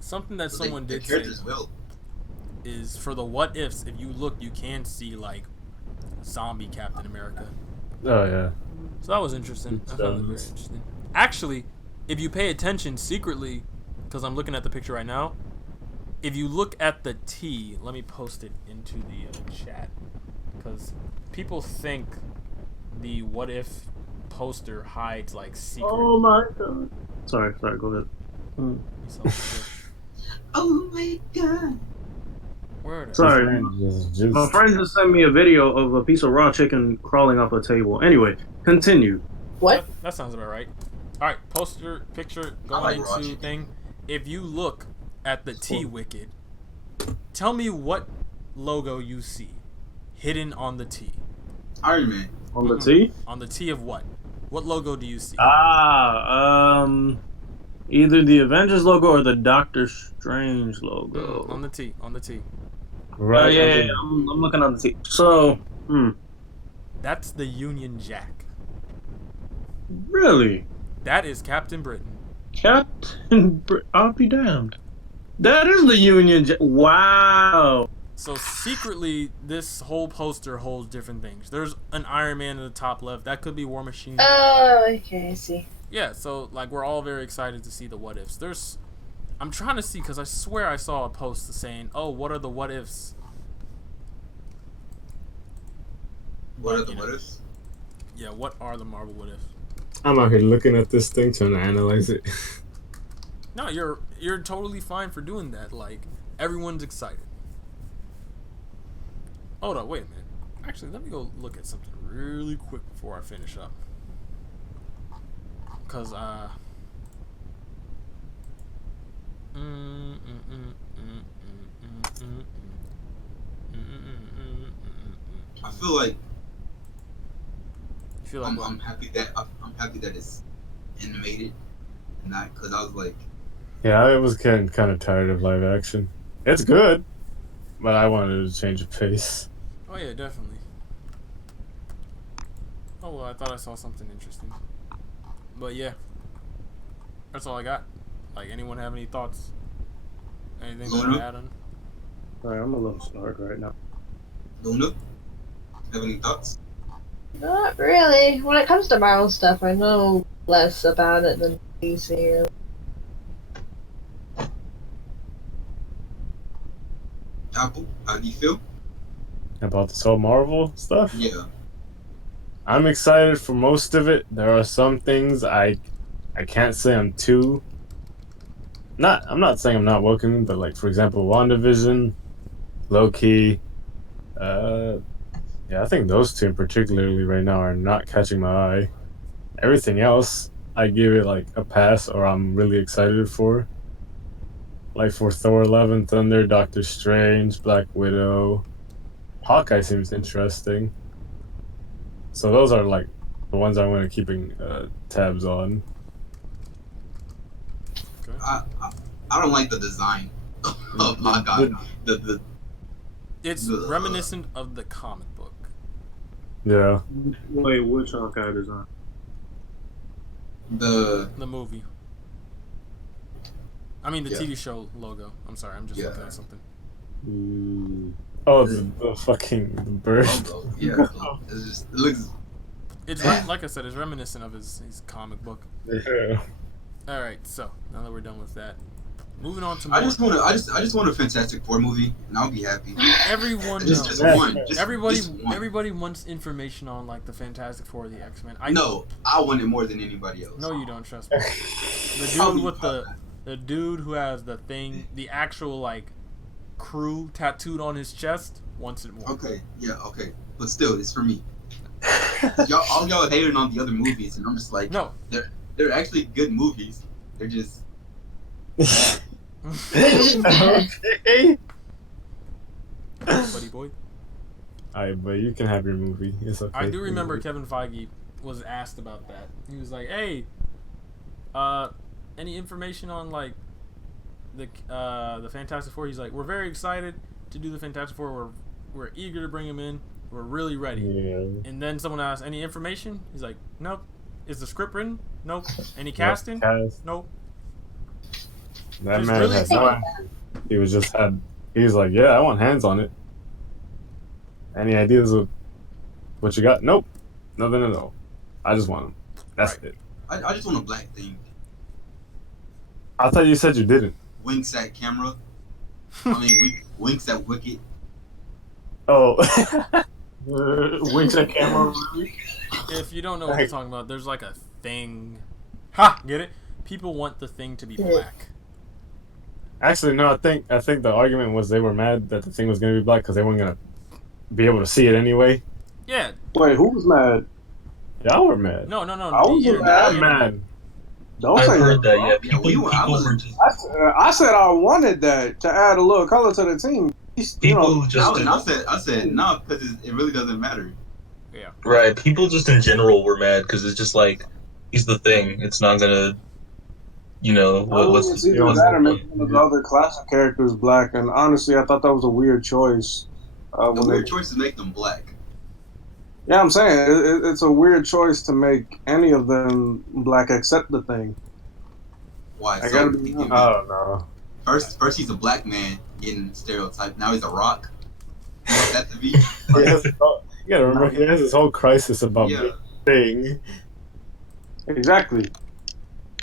Something that But someone the did say characters will. is for the what ifs. If you look, you can see like zombie Captain America. Oh yeah. So that was interesting. I found it very interesting. Actually, if you pay attention secretly, because I'm looking at the picture right now, if you look at the T, let me post it into the chat, because people think the what if poster hides like secret. Oh my god. Sorry, go ahead. Oh my god. Word. Sorry. My friend just sent me a video of a piece of raw chicken crawling off a table. Anyway, continue. What? That sounds about right. All right, poster picture I like going raw into chicken. thing. If you look at the T Wicked, tell me what logo you see hidden on the T. Iron Man. On the T? On the T of what? What logo do you see? Either the Avengers logo or the Doctor Strange logo. On the T. On the T. Right. Yeah. I'm looking on the T. So, That's the Union Jack. really? That is Captain Britain. I'll be damned. That is the Union Jack. Wow. So secretly, this whole poster holds different things. There's an Iron Man in the top left. That could be War Machine. Oh, okay, I see. Yeah, so like we're all very excited to see the what ifs. I'm trying to see because I swear I saw a post saying, "Oh, what are the what ifs?" What are the what ifs? Yeah, what are the Marvel what ifs? I'm out here looking at this thing trying to analyze it. No, you're totally fine for doing that. Like everyone's excited. Hold on, wait a minute. Actually, let me go look at something really quick before I finish up. Cause I feel like feel like I'm happy that it's animated, and not because I was like, Yeah, I was getting kind of tired of live action. It's good, but I wanted to change the pace. oh yeah, definitely. Oh well, I thought I saw something interesting. But yeah, that's all I got. Like, anyone have any thoughts? Anything to Luna? add on? Sorry, I'm a little stark right now. Luna, have any thoughts? Not really. When it comes to Marvel stuff, I know less about it than DC. Apple, how do you feel? About this whole Marvel stuff? Yeah. I'm excited for most of it. There are some things I can't say I'm too. I'm not saying I'm not welcoming, but like for example, WandaVision, Loki. Yeah, I think those two in particularly right now are not catching my eye. Everything else, I give it like a pass, or I'm really excited for. Like for Thor: Love and Thunder, Doctor Strange, Black Widow, Hawkeye seems interesting. So those are like the ones I'm going to keeping tabs on. Okay. I don't like the design of Hawkeye. The It's reminiscent of the comic book. Yeah. Wait, which Hawkeye design? the The movie. I mean, the Yeah. TV show logo. I'm sorry, I'm just Yeah. looking at something. Oh, the fucking bird. logo. Yeah. It's just it looks. It's like I said, it's reminiscent of his comic book. Yeah. All right, so now that we're done with that, moving on to more. I just want a Fantastic Four movie, and I'll be happy. Everyone Just knows. one. Everybody, Just one. everybody wants information on like the Fantastic Four, or the X-Men. No, I want it more than anybody else. No, you don't. Trust me. The Tell dude me with about the dude who has the thing, the actual like crew tattooed on his chest, wants it more. Okay, yeah, okay, but still, it's for me. All y'all hating on the other movies, and I'm just like, No. they're actually good movies. They're just. Okay. Buddy boy. Alright, but you can have your movie. It's okay. I do remember Kevin Feige was asked about that. He was like, "Hey, any information on like the Fantastic Four?" He's like, "We're very excited to do the Fantastic Four. We're eager to bring him in. We're really ready." Yeah. And then someone asked, "Any information?" He's like, "Nope." Is the script written? Nope. Any casting? Nope. That Just man really had no. He was like, yeah, I want hands on it. Any ideas of what you got? Nope. Nothing at all. I just want them. That's Right. it. I just want a black thing. I thought you said you didn't. Winks at camera. I mean, winks at Wicked. Oh. Winks at camera. If you don't know what you're talking about, there's like a thing. Ha! Get it? People want the thing to be black. Actually, no. I think the argument was they were mad that the thing was gonna be black because they weren't gonna be able to see it anyway. Yeah. Wait, who was mad? Y'all were mad. No. I was You're mad. I'm mad. Don't I've say heard that. Yeah, Yeah, people were just I said I wanted that to add a little color to the team. people just And I said no because it really doesn't matter. Yeah. right. People just in general were mad because it's just like he's the thing. It's not gonna, what's it's either that or make one of the other classic characters black. And honestly, I thought that was a weird choice. The weird choice to make them black. Yeah, I'm saying it's a weird choice to make any of them black except the thing. Why? I So gotta be. I don't know. first he's a black man getting stereotyped. Now he's a rock. You want that to be? You gotta remember, he has this whole crisis about Yeah. being thing. Exactly.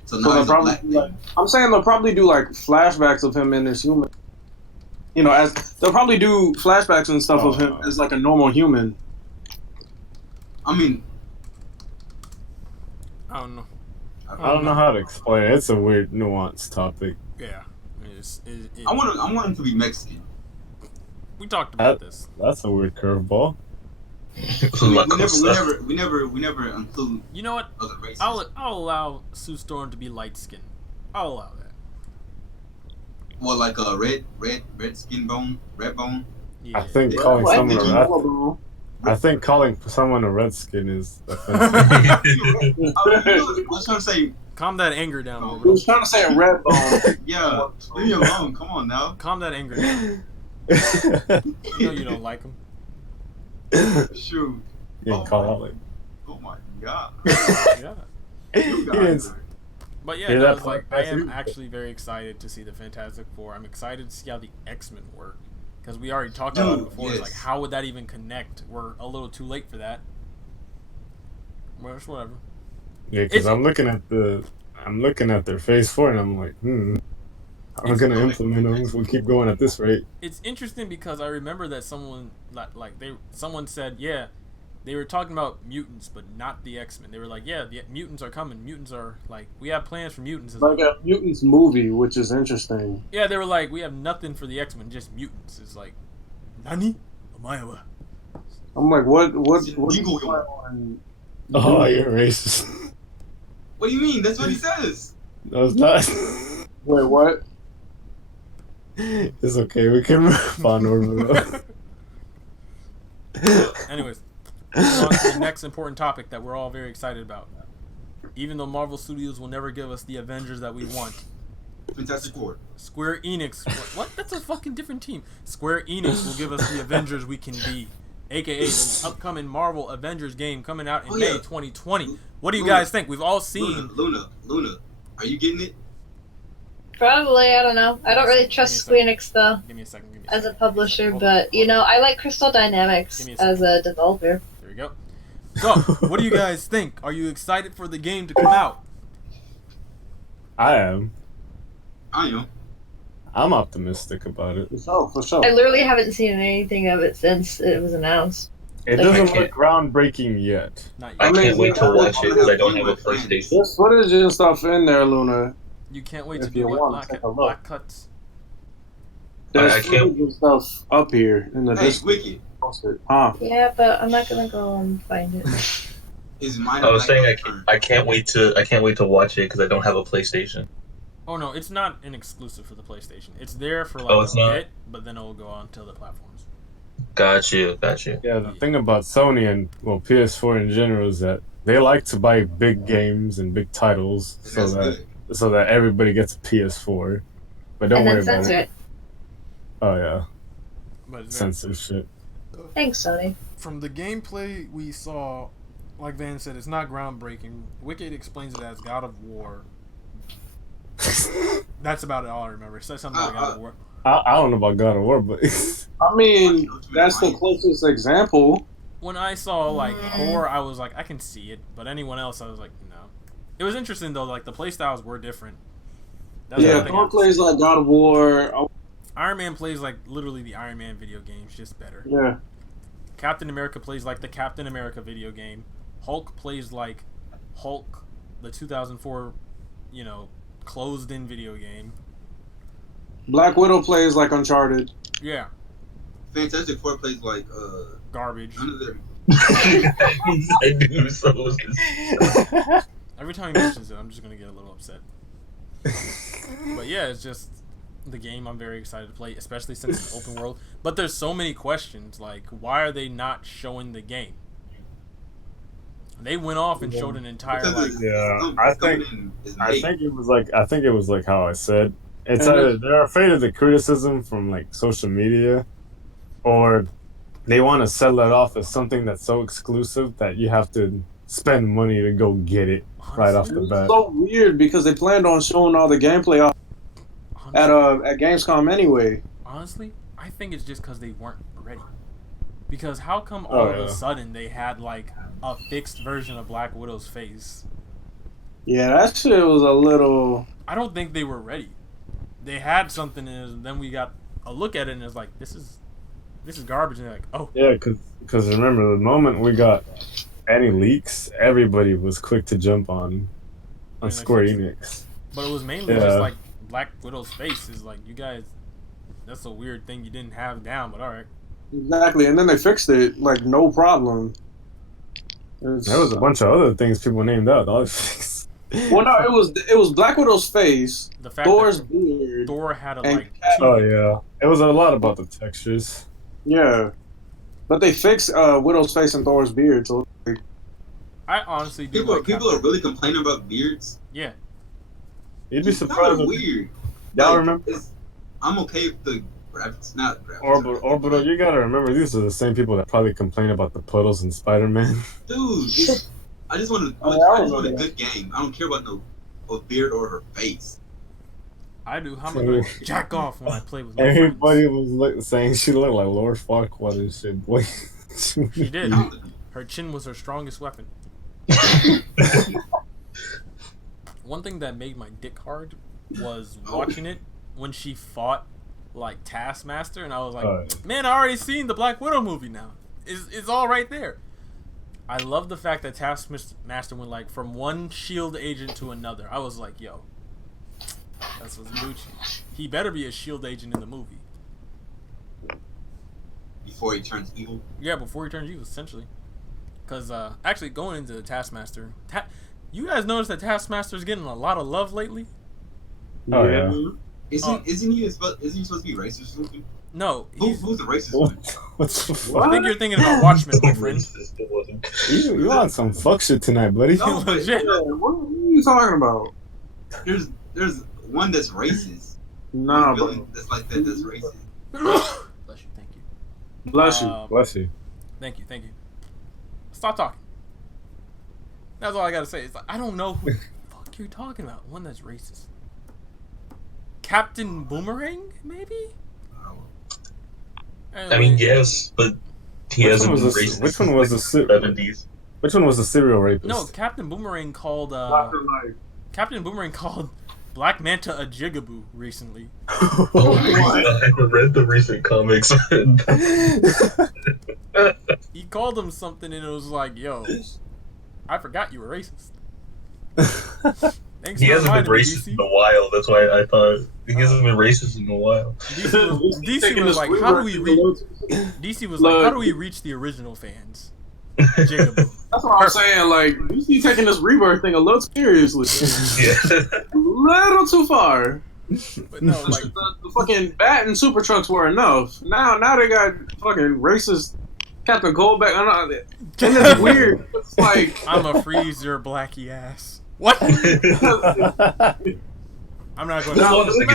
So So now they'll he's a probably black do, like, I'm saying they'll probably do like flashbacks of him in this human. As they'll probably do flashbacks and stuff of him as like a normal human. I mean, I don't know. I don't know how to explain it. It's a weird, nuanced topic. Yeah. I want him to be Mexican. We talked about this. That's a weird curveball. We never include You know what? other races. I'll allow Sue Storm to be light skinned. I'll allow that. Well, like a red skin bone, red bone. Yeah. I think Yeah. calling What? someone I think calling someone a redskin is offensive. I was trying to say, Calm that anger down. He Orbital. was trying to say a red bone. yeah, leave me alone. Come on now. Calm that anger down. You know you don't like him. Shoot. You can call out like. Oh my god. Yeah. You guys are- But yeah, Hear no, that, it's like I That's am you. actually very excited to see the Fantastic Four. I'm excited to see how the X-Men work because we already talked about it before. It's yes. like, how would that even connect? We're a little too late for that. Well, it's whatever. Yeah, because It's- I'm looking at their phase 4 and I'm like, how are we gonna implement them if we keep going at this rate? It's interesting because I remember that someone someone said, yeah, they were talking about mutants, but not the X-Men. They were like, yeah, the mutants are coming. Mutants are like, we have plans for mutants. It's Like a mutants movie, which is interesting. yeah, they were like, we have nothing for the X-Men, just mutants. It's like, Nani? Omaewa. I'm like, what You go- on? Oh, you're racist. What do you mean? That's what he says. No, it's not. Wait, what? It's okay. We can move on over. Anyways, on to the next important topic that we're all very excited about. Even though Marvel Studios will never give us the Avengers that we want, Fantastic Four. Square Enix, what? That's a fucking different team. Square Enix will give us the Avengers we can be, aka the upcoming Marvel Avengers game coming out in May 2020. What do you guys think? We've all seen. Luna. Are you getting it? Probably, I don't know. I don't really trust Square Enix though Give me a second. as a publisher, but I like Crystal Dynamics Give me a second. as a developer. There we go. So, what do you guys think? Are you excited for the game to come out? I am. I am. I'm optimistic about it. For sure. I literally haven't seen anything of it since it was announced. It Like, doesn't I look groundbreaking yet. Not I yet. can't wait to watch it because I don't one have a of my friends. PlayStation. There's footage and stuff in there, Luna. You can't wait to If do you what? want, Black, take a look. black cuts. There's I can't- footage and stuff up here in the Hey, Discord. Wicked, Huh? yeah, but I'm not gonna go and find it. is mine? I was saying turn? I can't wait to watch it because I don't have a PlayStation. Oh no, it's not an exclusive for the PlayStation. It's there for like Oh, it's a not? bit, but then it will go on to the platforms. Got you. Yeah, the thing about Sony and PS4 in general is that they like to buy big games and big titles And so that's that good. everybody gets a PS4. But don't And worry then about censor it. it. Oh yeah, But it's very- censorship. Thanks, Sony. from the gameplay we saw, like Van said, it's not groundbreaking. Wicked explains it as God of War. That's about all I remember. It says something about God of War. I don't know about God of War, but I mean, that's the closest example. When I saw like Thor, I was like, I can see it. But anyone else, I was like, no. It was interesting though. Like the playstyles were different. That's Yeah, another thing Thor I- plays like God of War. Oh, Iron Man plays like literally the Iron Man video games, just better. yeah. Captain America plays like the Captain America video game. Hulk plays like Hulk, the 2004, closed-in video game. Black Widow plays like Uncharted. Yeah, Fantastic Four plays like garbage. none of them. I knew so. Every time he mentions it, I'm just gonna get a little upset. But yeah, it's just the game I'm very excited to play, especially since it's open world. But there's so many questions, like why are they not showing the game? They went off and showed an entire Because like it's- Yeah, it's I coming think- in, it's I late. think it was like how I said. It's And either they're afraid of the criticism from like social media, or they want to sell it off as something that's so exclusive that you have to spend money to go get it right off the It's bat. so weird because they planned on showing all the gameplay off at Gamescom anyway. Honestly, I think it's just because they weren't ready. Because how come all Oh, of a yeah. sudden they had like a fixed version of Black Widow's face? Yeah, that shit was a little. I don't think they were ready. They had something, and then we got a look at it, and it's like this is garbage. And they're like, oh, Yeah, because remember the moment we got any leaks, everybody was quick to jump on Yeah, Square that's- Enix. but it was mainly Yeah. just like Black Widow's face is like, you guys, that's a weird thing you didn't have down, but all right. Exactly, and then they fixed it like no problem. It's- There was a bunch of other things people named out. All fixed. Well, no, it was Black Widow's face, The fact Thor's that beard. Thor had a and like Cap- two, Oh yeah, it was a lot about the textures. Yeah, but they fixed Widow's face and Thor's beard. So I honestly do People, like people Captain- are really complaining about beards. Yeah, You'd be It's kind surprised. of weird. Y'all Like, remember? I'm okay with the graphics, not graphics. Orbital, you gotta remember these are the same people that probably complain about the puddles in Spider-Man. Dude, I just want Oh, a yeah. good game. I don't care about no beard or her face. I do. How am I gonna jack off when I play with my Everybody friends? was saying she looked like Lord Farquaad and shit, boy. She did. Her chin was her strongest weapon. One thing that made my dick hard was watching it when she fought like Taskmaster, and I was like, Oh, man, I already seen the Black Widow movie now. It's all right there. I love the fact that Taskmaster went like from one shield agent to another. I was like, yo, that's what's Gucci. He better be a shield agent in the movie. Before he turns evil. Yeah, before he turns evil, essentially. Because actually, going into the Taskmaster, you guys notice that Taskmaster's getting a lot of love lately? Oh yeah. Isn't he supposed to be racist or something? No, he's. Who's the racist one? What's the I fuck? think you're thinking about Watchmen, my friend. You on some fuck shit tonight, buddy? No, but Legit. what are you talking about? there's one that's racist. Nah, One bro. villain that's like that. That's racist. Bless you, thank you. Bless you. Bless you. Thank you. Stop talking. That's all I gotta say. It's like, I don't know who the fuck you're talking about. One that's racist. Captain Boomerang, maybe? I mean, yes, but he Which hasn't one been was the- racist which one was the since si- 70s. Which one was the serial rapist? No, Captain Boomerang called Dr. Light. Captain Boomerang called Black Manta a jigaboo recently. I read the recent comics. He called him something and it was like, yo, I forgot you were racist. Thanks He for hasn't been reminding me, racist DC. in a while. That's why I thought he hasn't been racist in a while. DC was like, how do we reach? DC was like, how do we reach the original fans? Jigaboo. That's what I'm saying. Like, DC taking this rebirth thing a little seriously. Yeah. A little too far. But no, like the fucking bat and super trucks were enough. Now they got fucking racist Captain Coldback. And it's weird. It's like I'm a freeze your blacky ass. What? I'm not going No, This is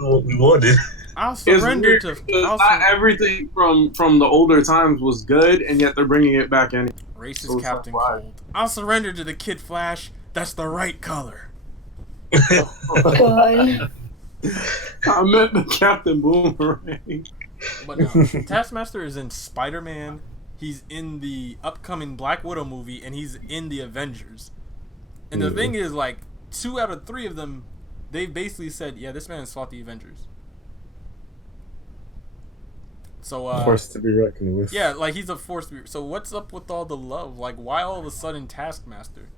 what we wanted. I'll surrender to. not everything from the older times was good, and yet they're bringing it back in. Racist So Captain why? Cold. I'll surrender to the Kid Flash. That's the right color. God. I meant the Captain Boomerang. But no, Taskmaster is in Spider-Man. He's in the upcoming Black Widow movie, and he's in the Avengers. And the thing is, like, 2 out of 3 of them, they basically said, yeah, this man fought the Avengers. So, Force to be reckoned with. yeah, like, he's a force. So what's up with all the love? Like, why all of a sudden Taskmaster?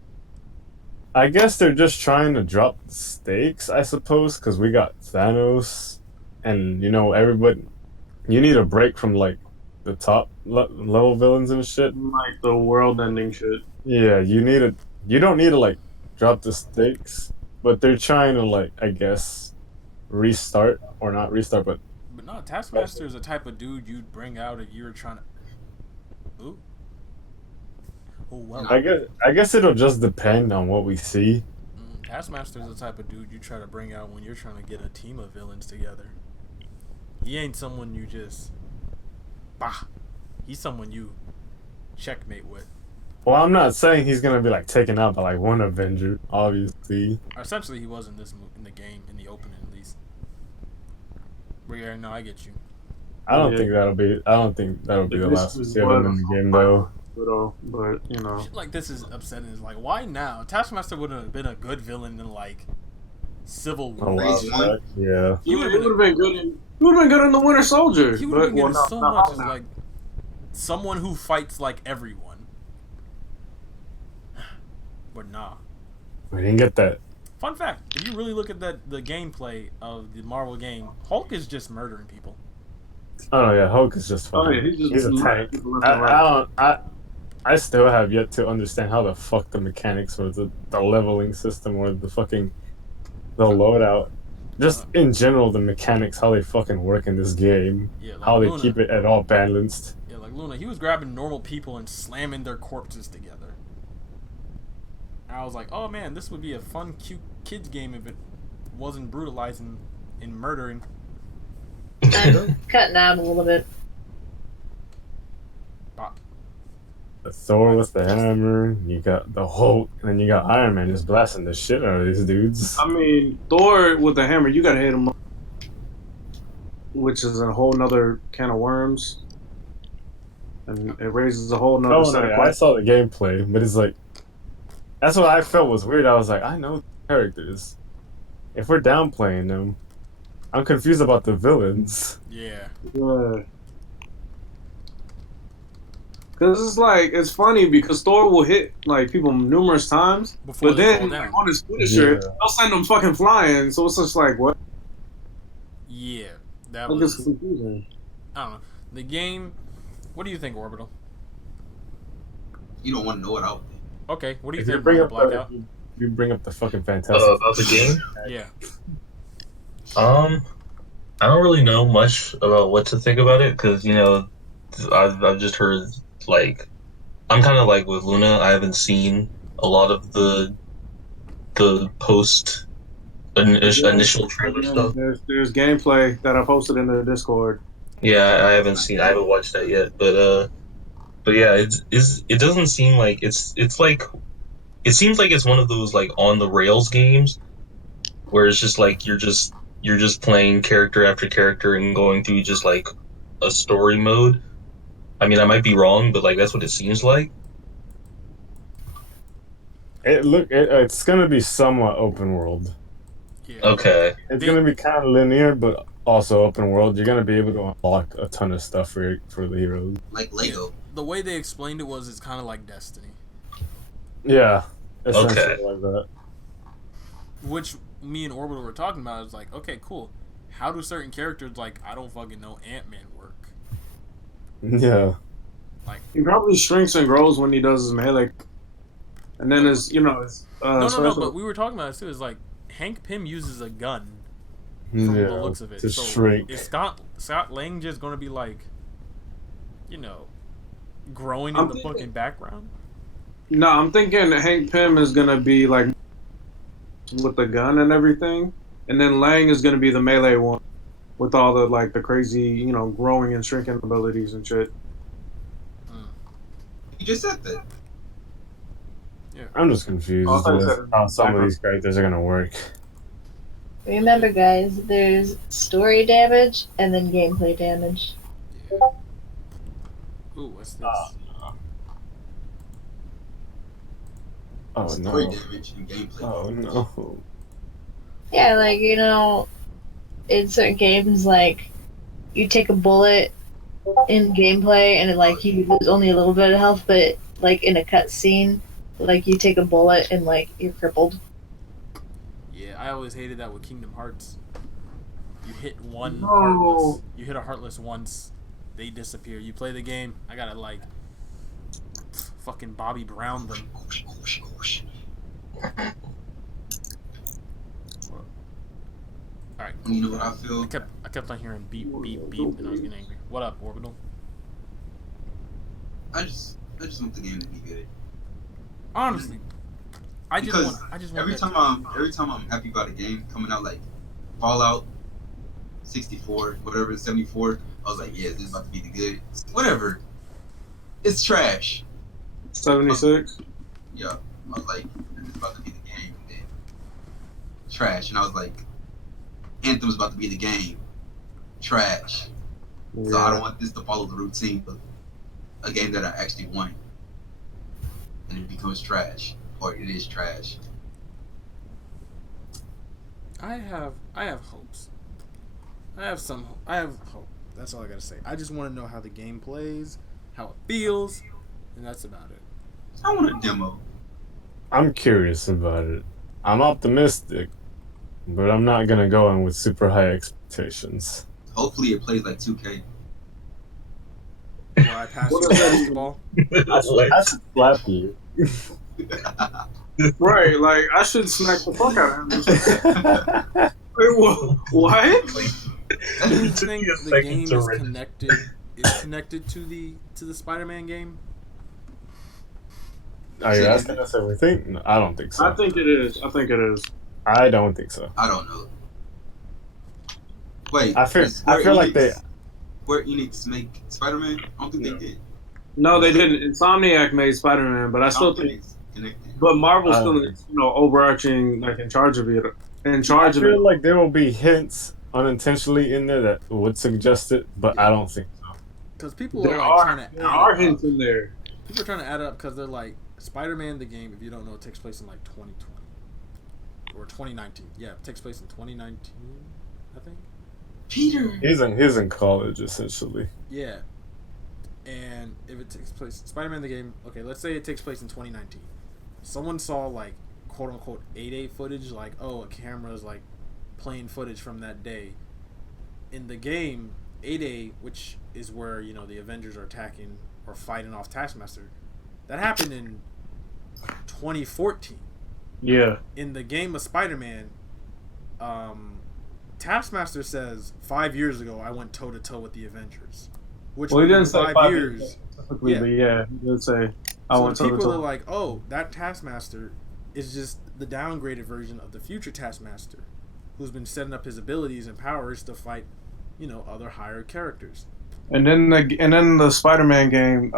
I guess they're just trying to drop the stakes, I suppose, because we got Thanos, and everybody. You need a break from like the top level villains and shit. Like the world-ending shit. Yeah, you don't need to like drop the stakes, but they're trying to like, I guess, restart or not restart, but no, Taskmaster is the type of dude you'd bring out if you were trying to. Ooh. Oh well. I guess it'll just depend on what we see. Taskmaster is the type of dude you try to bring out when you're trying to get a team of villains together. He ain't someone you just. Bah. He's someone you checkmate with. Well, I'm not saying he's gonna be like taken out by like one Avenger, obviously. Essentially, he was in the game, in the opening at least. But yeah, no, I get you. I don't think that'll be the last we see of him in the game though. But Shit like this is upsetting. Is like, why now? Taskmaster would have been a good villain in like Civil War. Oh, wow. Yeah. he would have been good in. He would have been good in the Winter Soldier. He would have been good so much as like someone who fights like everyone. But nah. We didn't get that. Fun fact: if you really look at the gameplay of the Marvel game, Hulk is just murdering people. Oh yeah, Hulk is just fun. Oh yeah, he's a tank. I still have yet to understand how the fuck the mechanics or the leveling system or the loadout. Just in general, the mechanics, how they fucking work in this game. Yeah, like how they Luna. keep it at all balanced. Yeah, like Luna, he was grabbing normal people and slamming their corpses together. And I was like, oh man, this would be a fun, cute kids game if it wasn't brutalizing and murdering. I'm cutting out a little bit. The Thor with the hammer, you got the Hulk, and then you got Iron Man just blasting the shit out of these dudes. I mean, Thor with the hammer, you gotta hit him up, which is a whole nother can of worms, and it raises a whole nother set of I questions. saw the gameplay, but it's like, that's what I felt was weird. I was like, I know the characters. If we're downplaying them, I'm confused about the villains. Yeah. Yeah. Because it's like, it's funny because Thor will hit like people numerous times, Before but they then fall down. on his finisher, Yeah. they'll send them fucking flying. So it's just like, what? Yeah. That Like, it's was. confusing. I don't know. The game. What do you think, Orbital? You don't want to know what I'll Okay. What do you If you think, bring Marvel up Blackout? you bring up the fucking fantastic. About the game? Yeah. I don't really know much about what to think about it because I've just heard like I'm kind of like with Luna. I haven't seen a lot of the post initial trailer stuff. There's gameplay that I posted in the Discord. Yeah, I haven't watched that yet, but yeah, it doesn't seem like it's like it seems like it's one of those like on the rails games where it's just like you're just playing character after character and going through just like a story mode. I mean, I might be wrong, but like that's what it seems like. It's gonna be somewhat open world. Yeah. Okay. It's gonna be kind of linear, but also open world. You're gonna be able to unlock a ton of stuff for the heroes. Like Lego. The way they explained it was it's kind of like Destiny, Yeah, essentially Okay. like that. which me and Orbital were talking about. Is like, okay, cool. How do certain characters like I don't fucking know Ant-Man work? Yeah. He probably shrinks and grows when he does his melee, and then his his No, special. but we were talking about it too. It's like Hank Pym uses a gun from Yeah. the looks of it. To So shrink. is Scott Lang just gonna be like, growing in I'm the thinking- fucking background? No, I'm thinking Hank Pym is gonna be like with the gun and everything, and then Lang is gonna be the melee one with all the like the crazy growing and shrinking abilities and shit. You just said that. I'm just confused Oh, I thought you with said how some of background. these characters are gonna work. Remember, guys, there's story damage and then gameplay damage. Ooh, what's this? Oh Story no. damage and gameplay. Oh no. Yeah, like, in certain games, like, you take a bullet in gameplay and, like, you lose only a little bit of health, but, like, in a cutscene, like, you take a bullet and, like, you're crippled. Yeah, I always hated that with Kingdom Hearts. You hit one No. heartless. You hit a heartless once, they disappear. You play the game, I gotta like fucking Bobby Brown them. Alright, You know what I feel? I kept on hearing beep beep beep and I was getting angry. What up, Orbital? I just want the game to be good. Honestly, I Because just want every that time I'm happy about a game coming out, like Fallout 64, whatever, 74, I was like, yeah, this is about to be the good. Whatever. It's trash. 76. Yeah. I was like, this is about to be the game. And then trash. And I was like, Anthem's about to be the game. Trash. So I don't want this to follow the routine of a game that I actually want. And it becomes trash. Or it is trash. I have hopes. I have hope. That's all I gotta say. I just want to know how the game plays, how it feels, and that's about it. I want a demo. I'm curious about it. I'm optimistic, but I'm not gonna go in with super high expectations. Hopefully it plays like 2K. Where I pass you the basketball. I should slap you. Right, like I should smack the fuck out of him. Wait, what? Do you think the game is connected to the Spider-Man game? Are you asking us if we think? No, I don't think so. I think it is. I don't think so. I don't know. Wait, I feel like they. Square Enix make Spider-Man? I don't think they did. No, they didn't. Insomniac made Spider-Man, but I still think. it's connected. But Marvel's I still, don't overarching, like in charge of it. In I charge of it. feel like there will be hints unintentionally in there that would suggest it, but I don't think so. Because people There are like trying to there add are it hints up. in there. People are trying to add it up because they're like Spider-Man the game. If you don't know, it takes place in like 2020 or 2019. Yeah, it takes place in 2019, I think. Peter! He's in college essentially. Yeah. And if it takes place, Spider-Man the game, okay, let's say it takes place in 2019. Someone saw like quote unquote 8A footage, like, oh, a camera's like playing footage from that day. In the game, 8A, which is where, the Avengers are attacking or fighting off Taskmaster, that happened in 2014. Yeah. In the game of Spider-Man, Taskmaster says 5 years ago I went toe to toe with the Avengers, which Well, he didn't say 5 years. specifically, Yeah. but yeah, he did say I So went people to are like, oh, that Taskmaster is just the downgraded version of the future Taskmaster, who's been setting up his abilities and powers to fight, other higher characters. And then the Spider-Man game,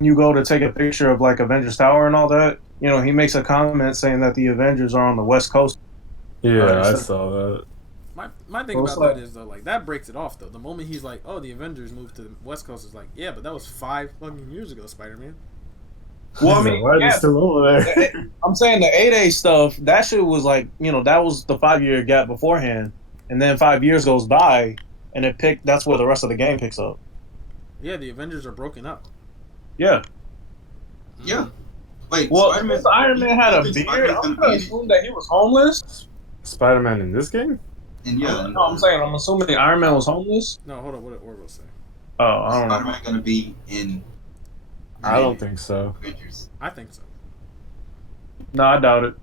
you go to take a picture of like Avengers Tower and all that. He makes a comment saying that the Avengers are on the West Coast. Yeah, I saw that. My thing Well, it's about that like- is though, like that breaks it off though. The moment he's like, oh, the Avengers moved to the West Coast, is like, yeah, but that was 5 fucking years ago, Spider-Man. Well, I He's like, mean, why are they yeah, still over there? I'm saying the 8A stuff, that shit was like, that was the 5-year gap beforehand. And then 5 years goes by, and that's where the rest of the game picks up. Yeah, the Avengers are broken up. Yeah. Yeah. Wait, Well, Spider-Man. since Iron Man had you a think beard, Spider-Man's I'm gonna going be to in it? assume that he was homeless. Spider-Man in this game? And yeah, No, I'm saying, I'm assuming Iron Man was homeless. No, hold on. What did Orville say? Oh, I don't know. Spider-Man gonna be in I don't think so. Avengers. I think so. No, I doubt it.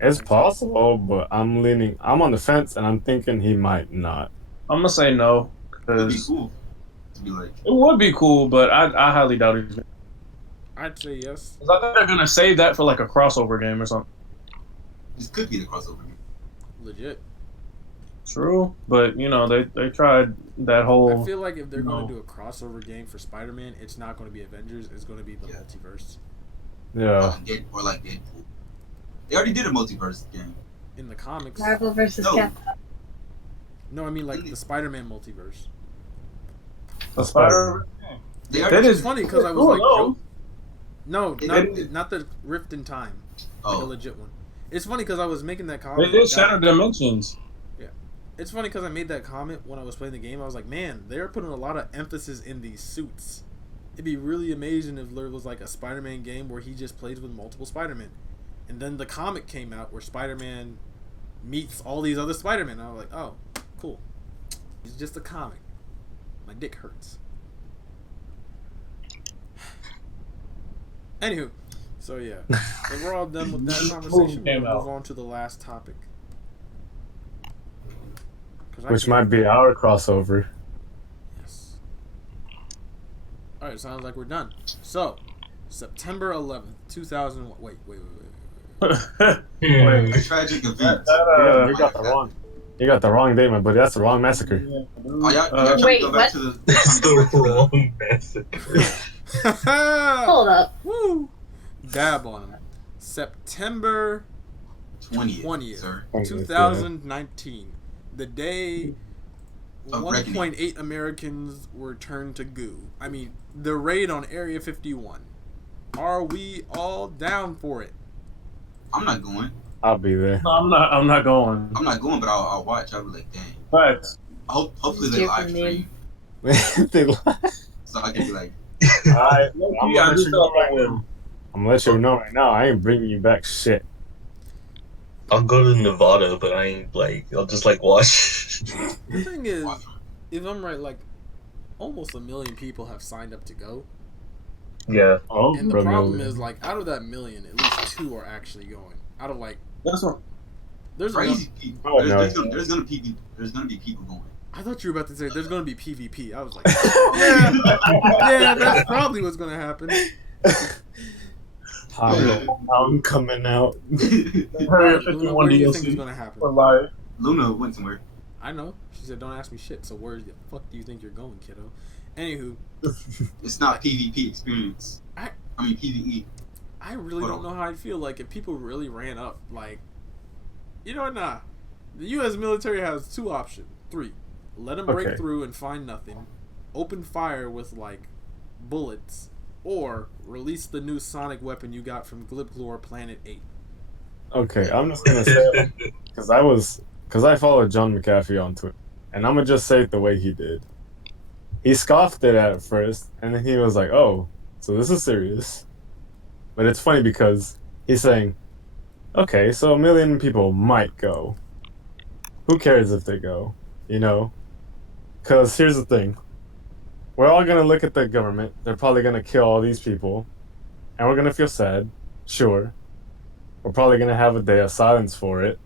It's possible, but I'm on the fence, and I'm thinking he might not. I'm going to say no. It'd be Because cool to be like, it would be cool, but I highly doubt it. I'd say yes. I think they're going to save that for like a crossover game or something. this could be the crossover. Legit. True, but they tried that whole. I feel like if they're going to do a crossover game for Spider-Man, it's not going to be Avengers. It's going to be the multiverse. Yeah. Or like Deadpool. They already did a multiverse game. In the comics. Marvel versus No. Capcom. No, I mean like the Spider-Man multiverse. The Spider. They That already is It's funny because I was cool, like, though. no, not the Rift in Time, like a Oh, legit one. It's funny because I was making that They comment. did Shatter Dimensions. It's funny because I made that comment when I was playing the game. I was like, man, they're putting a lot of emphasis in these suits. It'd be really amazing if there was like a Spider-Man game where he just plays with multiple Spider-Man. And then the comic came out where Spider-Man meets all these other Spider-Man. I was like, oh, cool. It's just a comic. My dick hurts. Anywho, so yeah. So we're all done with that conversation. We'll move on to the last topic. Which might be our crossover. Yes. Alright, sounds like we're done. So, September 11th, 2001. Wait. a tragic event. Yeah, you got the wrong. You got the wrong date, my buddy. That's the wrong massacre. Oh, y'all trying to Wait, go back what? to the. It's the wrong message. Hold up. Woo! Dab on him. September 20th, sir. 2019. The day Of 1.8 Americans were turned to goo. I mean, the raid on Area 51. Are we all down for it? I'm not going. I'll be there. No, I'm not going. I'm not going, but I'll watch. I'll be like, dang. But Hopefully they live stream, They lie. so I can be like, Alright, I'm yeah, gonna let you know right now. I ain't bringing you back shit. I'll go to Nevada, but I ain't I'll just watch. The thing is, watch. if I'm right, almost 1 million people have signed up to go. Yeah. Oh, And the bro, problem no. is, out of that million, at least 2 are actually going. Out of that's what. there's Crazy people. Oh, no. There's gonna be people going. I thought you were about to say there's going to be PvP. I was like, yeah, that's probably what's going to happen. I'm coming out. Area Luna, 51 where do you think is DLC going to happen? for life. Luna went somewhere. I know. She said, don't ask me shit. So where the fuck do you think you're going, kiddo? Anywho, It's not PvP experience. I mean PvE. I really don't know how I'd feel if people really ran up. You know what? Nah. The U.S. military has 2 options. 3. Let them break Okay. through and find nothing. Open fire with, bullets. Or release the new sonic weapon you got from Glibglor Planet 8. Okay, I'm just gonna say because I followed John McAfee on Twitter, and I'm gonna just say it the way he did. He scoffed it at first, and then he was like, "Oh, so this is serious." But it's funny because he's saying, "Okay, so 1 million people might go. Who cares if they go? Because here's the thing: we're all gonna look at the government. They're probably gonna kill all these people, and we're gonna feel sad. Sure." We're probably going to have a day of silence for it.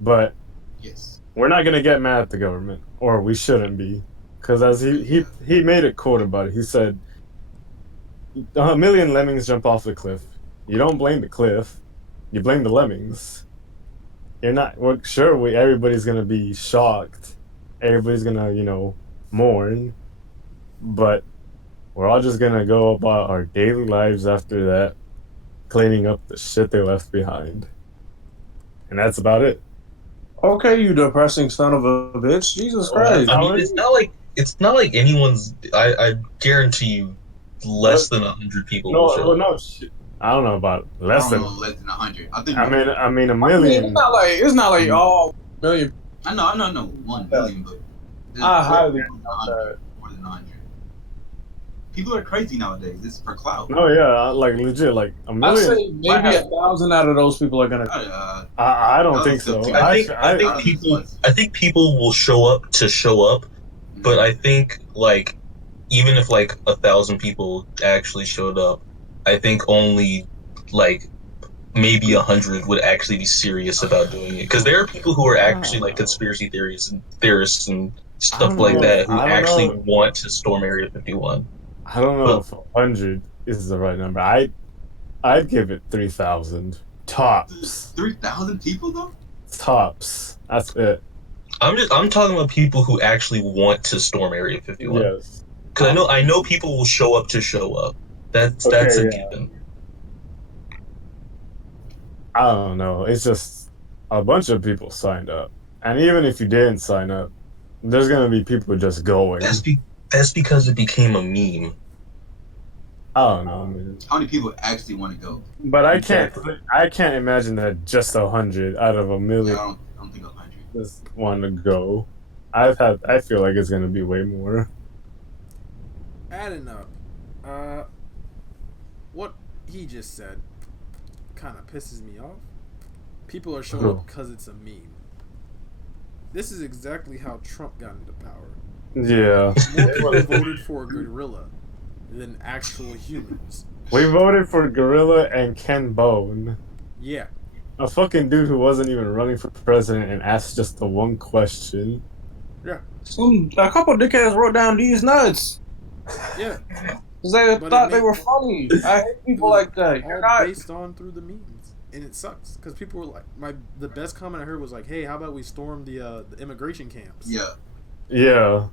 But Yes. we're not going to get mad at the government. Or we shouldn't be. Because as he made it quote about it. He said, 1 million lemmings jump off the cliff. You don't blame the cliff. You blame the lemmings. You're not... Well, sure, everybody's going to be shocked. Everybody's going to, mourn. But we're all just going to go about our daily lives after that. Cleaning up the shit they left behind. And that's about it. Okay, you depressing son of a bitch. Jesus Christ. I mean, it's not like anyone's. I guarantee you, less than 100 people will No, show well, up. no shit. I don't know about I less don't than. know, less than 100. I think. I mean, a I mean, million. it's not like all million. I know, 1 million, but I there's highly more than 100. More than 100. People are crazy nowadays. It's for clout. No, yeah, like legit, like a I million. say maybe 1,000 out of those people are gonna. I don't that think was still so. too I think people will show up to show up, but I think like even if like 1,000 people actually showed up, I think only like maybe 100 would actually be serious about doing it because there are people who are I actually don't like know. conspiracy theorists and I stuff don't like know. that who I don't actually know. want to storm Area 51. I don't know But if 100 is the right number. I'd give it 3,000 tops. 3,000 people though. Tops. That's it. I'm talking about people who actually want to storm Area 51 Yes. because I know people will show up to show up. That's Okay. a Yeah. given. I don't know. It's just a bunch of people signed up, and even if you didn't sign up, there's gonna be people just going. That's because it became a meme. I don't know, man. How many people actually want to go? But Exactly. I can't imagine that just 100 out of a Yeah, million I don't think 100. just want to go. I feel like it's gonna be way more. Adding up, what he just said kind of pisses me off. People are showing up because it's a meme. This is exactly how Trump got into power. Yeah. More people voted for a gorilla than actual humans. We voted for Gorilla and Ken Bone. Yeah. A fucking dude who wasn't even running for president and asked just the one question. Yeah. A couple dickheads wrote down these nuts Yeah. because they But thought it they made- were funny. I hate people was like that. You're all not. based on through the memes, and it sucks because people were like, the best comment I heard was like, "Hey, how about we storm the immigration camps?" Yeah. Yeah.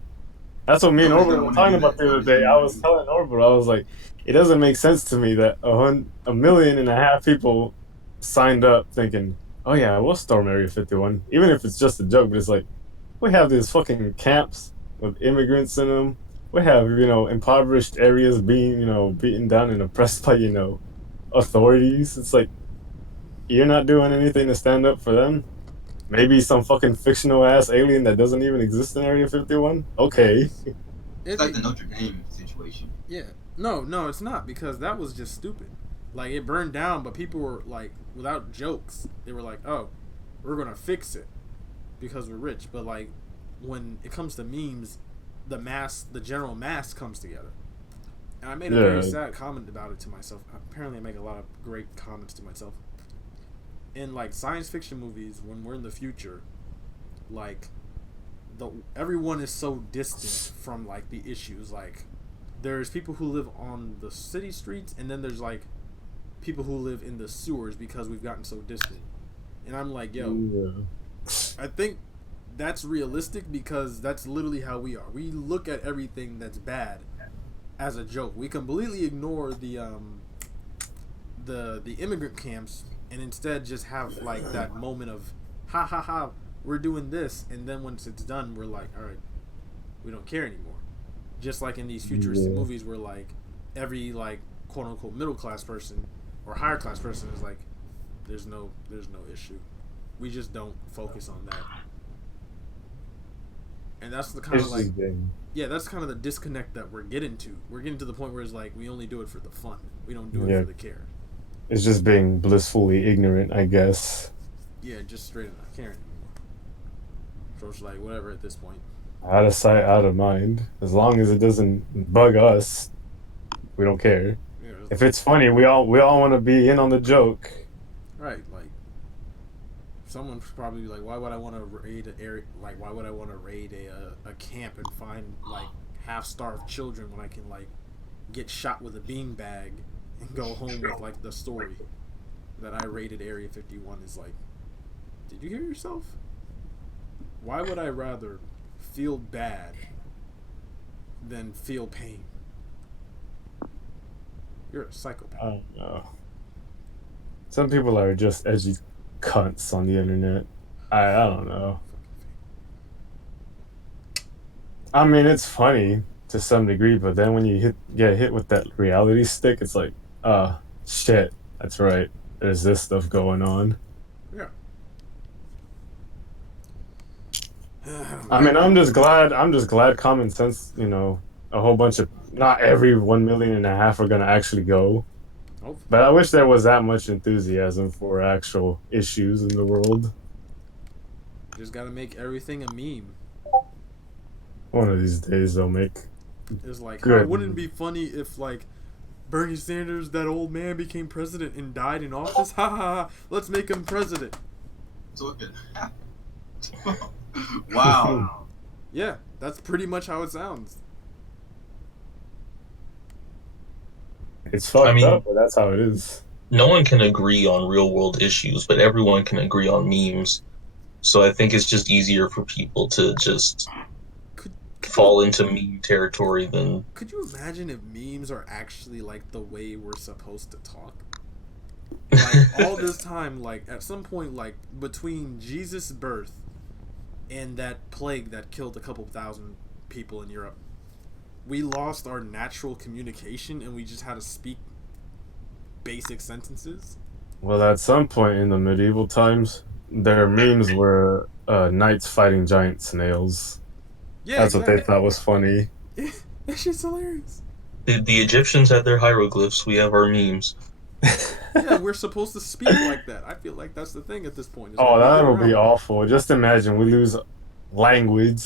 That's what me and Nobody's Norbert gonna were wanna talking do about that. the other day. I was telling Norbert, I was like, it doesn't make sense to me that 1.5 million people signed up thinking, oh yeah, we'll storm Area 51. Even if it's just a joke, but it's like, we have these fucking camps with immigrants in them. We have, impoverished areas being, beaten down and oppressed by, authorities. It's like, you're not doing anything to stand up for them. Maybe some fucking fictional ass alien that doesn't even exist in Area 51? Okay. It's like the Notre Dame situation. Yeah. No, it's not because that was just stupid. Like it burned down, but people were like, without jokes, they were like, "Oh, we're gonna fix it because we're rich." But like, when it comes to memes, the general mass comes together. And I made a very sad comment about it to myself. Apparently, I make a lot of great comments to myself. In like science fiction movies, when we're in the future, like everyone is so distant from like the issues. Like there's people who live on the city streets, and then there's like people who live in the sewers because we've gotten so distant. And I'm like, yo, I think that's realistic because that's literally how we are. We look at everything that's bad as a joke. We completely ignore the immigrant camps and instead just have like that moment of ha ha ha, we're doing this, and then once it's done we're like, all right, we don't care anymore. Just like in these futuristic movies where like every like quote unquote middle class person or higher class person is like, there's no issue. We just don't focus on that. And that's the kind of like, yeah, that's kind of the disconnect that we're getting to. We're getting to the point where it's like we only do it for the fun. We don't do it for the care. It's just being blissfully ignorant, I guess. Yeah, just straight up not caring anymore. So it's like whatever at this point. Out of sight, out of mind. As long as it doesn't bug us, we don't care. Yeah, If it's funny, we all want to be in on the joke. right, like someone's probably like, why would I want to raid an area? Like, why would I want to raid a camp and find like half-starved children when I can like get shot with a beanbag and go home with like the story that I raided Area 51 is like, did you hear yourself? Why would I rather feel bad than feel pain? You're a psychopath. I don't know. Some people are just edgy cunts on the internet. I don't know. I mean, it's funny to some degree, but then when you get hit with that reality stick, it's like, shit, that's right. There's this stuff going on. Yeah. I mean, I'm just glad common sense, a whole bunch of, not every 1.5 million are gonna actually go. Oh, But I wish there was that much enthusiasm for actual issues in the world. just gotta make everything a meme. One of these days they'll make It's like, good. wouldn't it be funny if like Bernie Sanders, that old man, became president and died in office? Ha ha ha! Let's make him president. So it wow. Yeah, that's pretty much how it sounds. It's fucked I mean- up, but that's how it is. No one can agree on real world issues, but everyone can agree on memes. So I think it's just easier for people to just Could fall into meme territory than. Could you imagine if memes are actually like the way we're supposed to talk? Like all this time, like at some point, like between Jesus' birth and that plague that killed a couple thousand people in Europe, we lost our natural communication and we just had to speak basic sentences. Well, at some point in the medieval times, their memes were knights fighting giant snails. Yeah, That's what they exactly. thought was funny. That shit's hilarious. The Egyptians had their hieroglyphs, we have our memes. Yeah, we're supposed to speak like that. I feel like that's the thing at this point. Oh, that'll be all. awful. Just imagine we lose language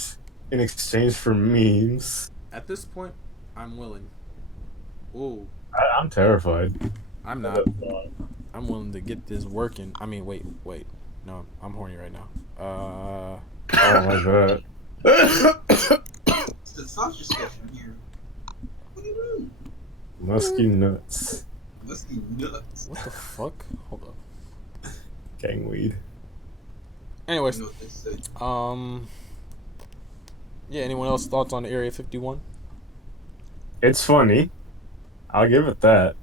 in exchange for memes. At this point, I'm willing. Ooh, I'm terrified. I'm not. I'm willing to get this working. I mean, wait. No, I'm horny right now. Oh my god. It's the sausage sketch from here. What do you mean? Musky nuts. Must be nuts. What the fuck? Hold up. Gangweed. Anyways, You know what they say. yeah. Anyone else thoughts on Area 51? It's funny. I'll give it that.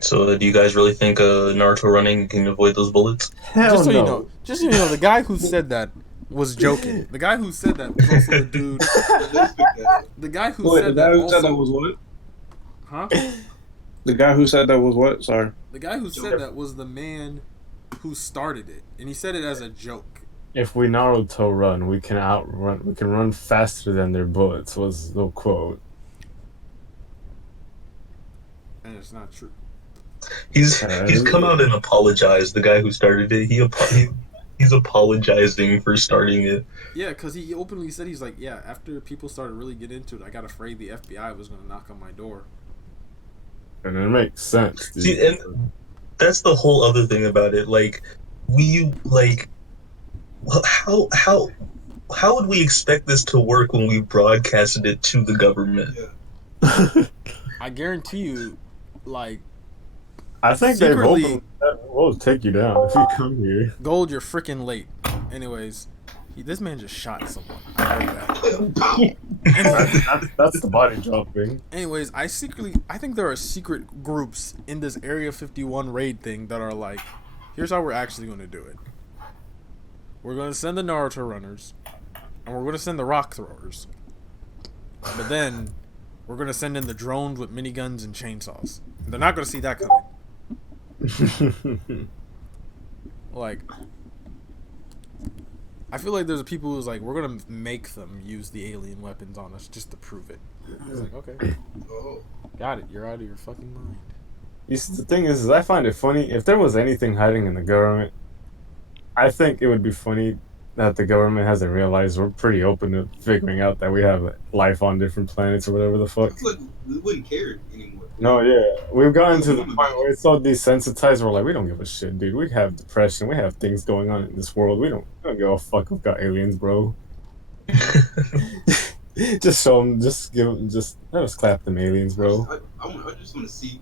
So do you guys really think Naruto running can avoid those bullets? Hell Just so no. you know, the guy who said that was joking. The guy who said that was also the dude. The guy who Wait, said the guy that who also. said that was what? Huh? The guy who said that was what? Sorry. The guy who said that was the man who started it, and he said it as a joke. If we Naruto run, we can outrun. We can run faster than their bullets. Was the quote. And it's not true. He's come out and apologized. The guy who started it, he's apologizing for starting it. Yeah, because he openly said, he's like, yeah, after people started really getting into it, I got afraid the FBI was going to knock on my door. And it makes sense. Dude. See, and that's the whole other thing about it. Like, how would we expect this to work when we broadcasted it to the government? Yeah. I guarantee you, like, I think secretly- they will take you down if you come here. Gold, you're freaking late. Anyways, this man just shot someone. I heard that. That's the body dropping. Anyways, I think there are secret groups in this Area 51 raid thing that are like, here's how we're actually going to do it. We're going to send the Naruto runners, and we're going to send the rock throwers. But then, we're going to send in the drones with miniguns and chainsaws. They're not going to see that coming. Like, I feel like there's people who's like, we're going to make them use the alien weapons on us just to prove it. It's like, okay. Oh. Got it. You're out of your fucking mind. You see, the thing is I find it funny. If there was anything hiding in the government, I think it would be funny that the government hasn't realized we're pretty open to figuring out that we have life on different planets or whatever the fuck. It's like we wouldn't care anymore. No, yeah. We've gotten to the point where it's so desensitized, we're like, we don't give a shit, dude. We have depression. We have things going on in this world. We don't give a fuck if we've got aliens, bro. Just show them, let us clap them aliens, bro. I just want to see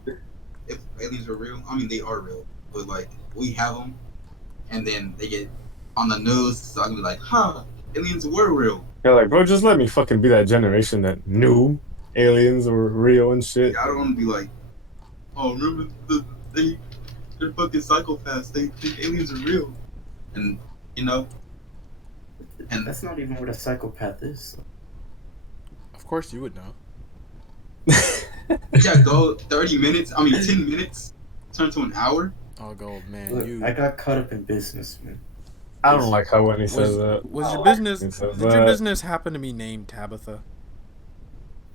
if aliens are real. I mean, they are real, but like we have them, and then they get on the news, so I can be like, huh, aliens were real. Yeah, like, bro, just let me fucking be that generation that knew aliens were real and shit. Yeah, I don't want to be like, oh, remember they're fucking psychopaths. They think aliens are real, and you know, and That's not even what a psychopath is. Of course you would know. Yeah, go 30 minutes. 10 minutes. Turn to an hour. Oh, Gold, man. Look, I got caught up in business, man. I don't like how when he says that. Was your I don't business? like when he says Did your that. business happen to be named Tabitha?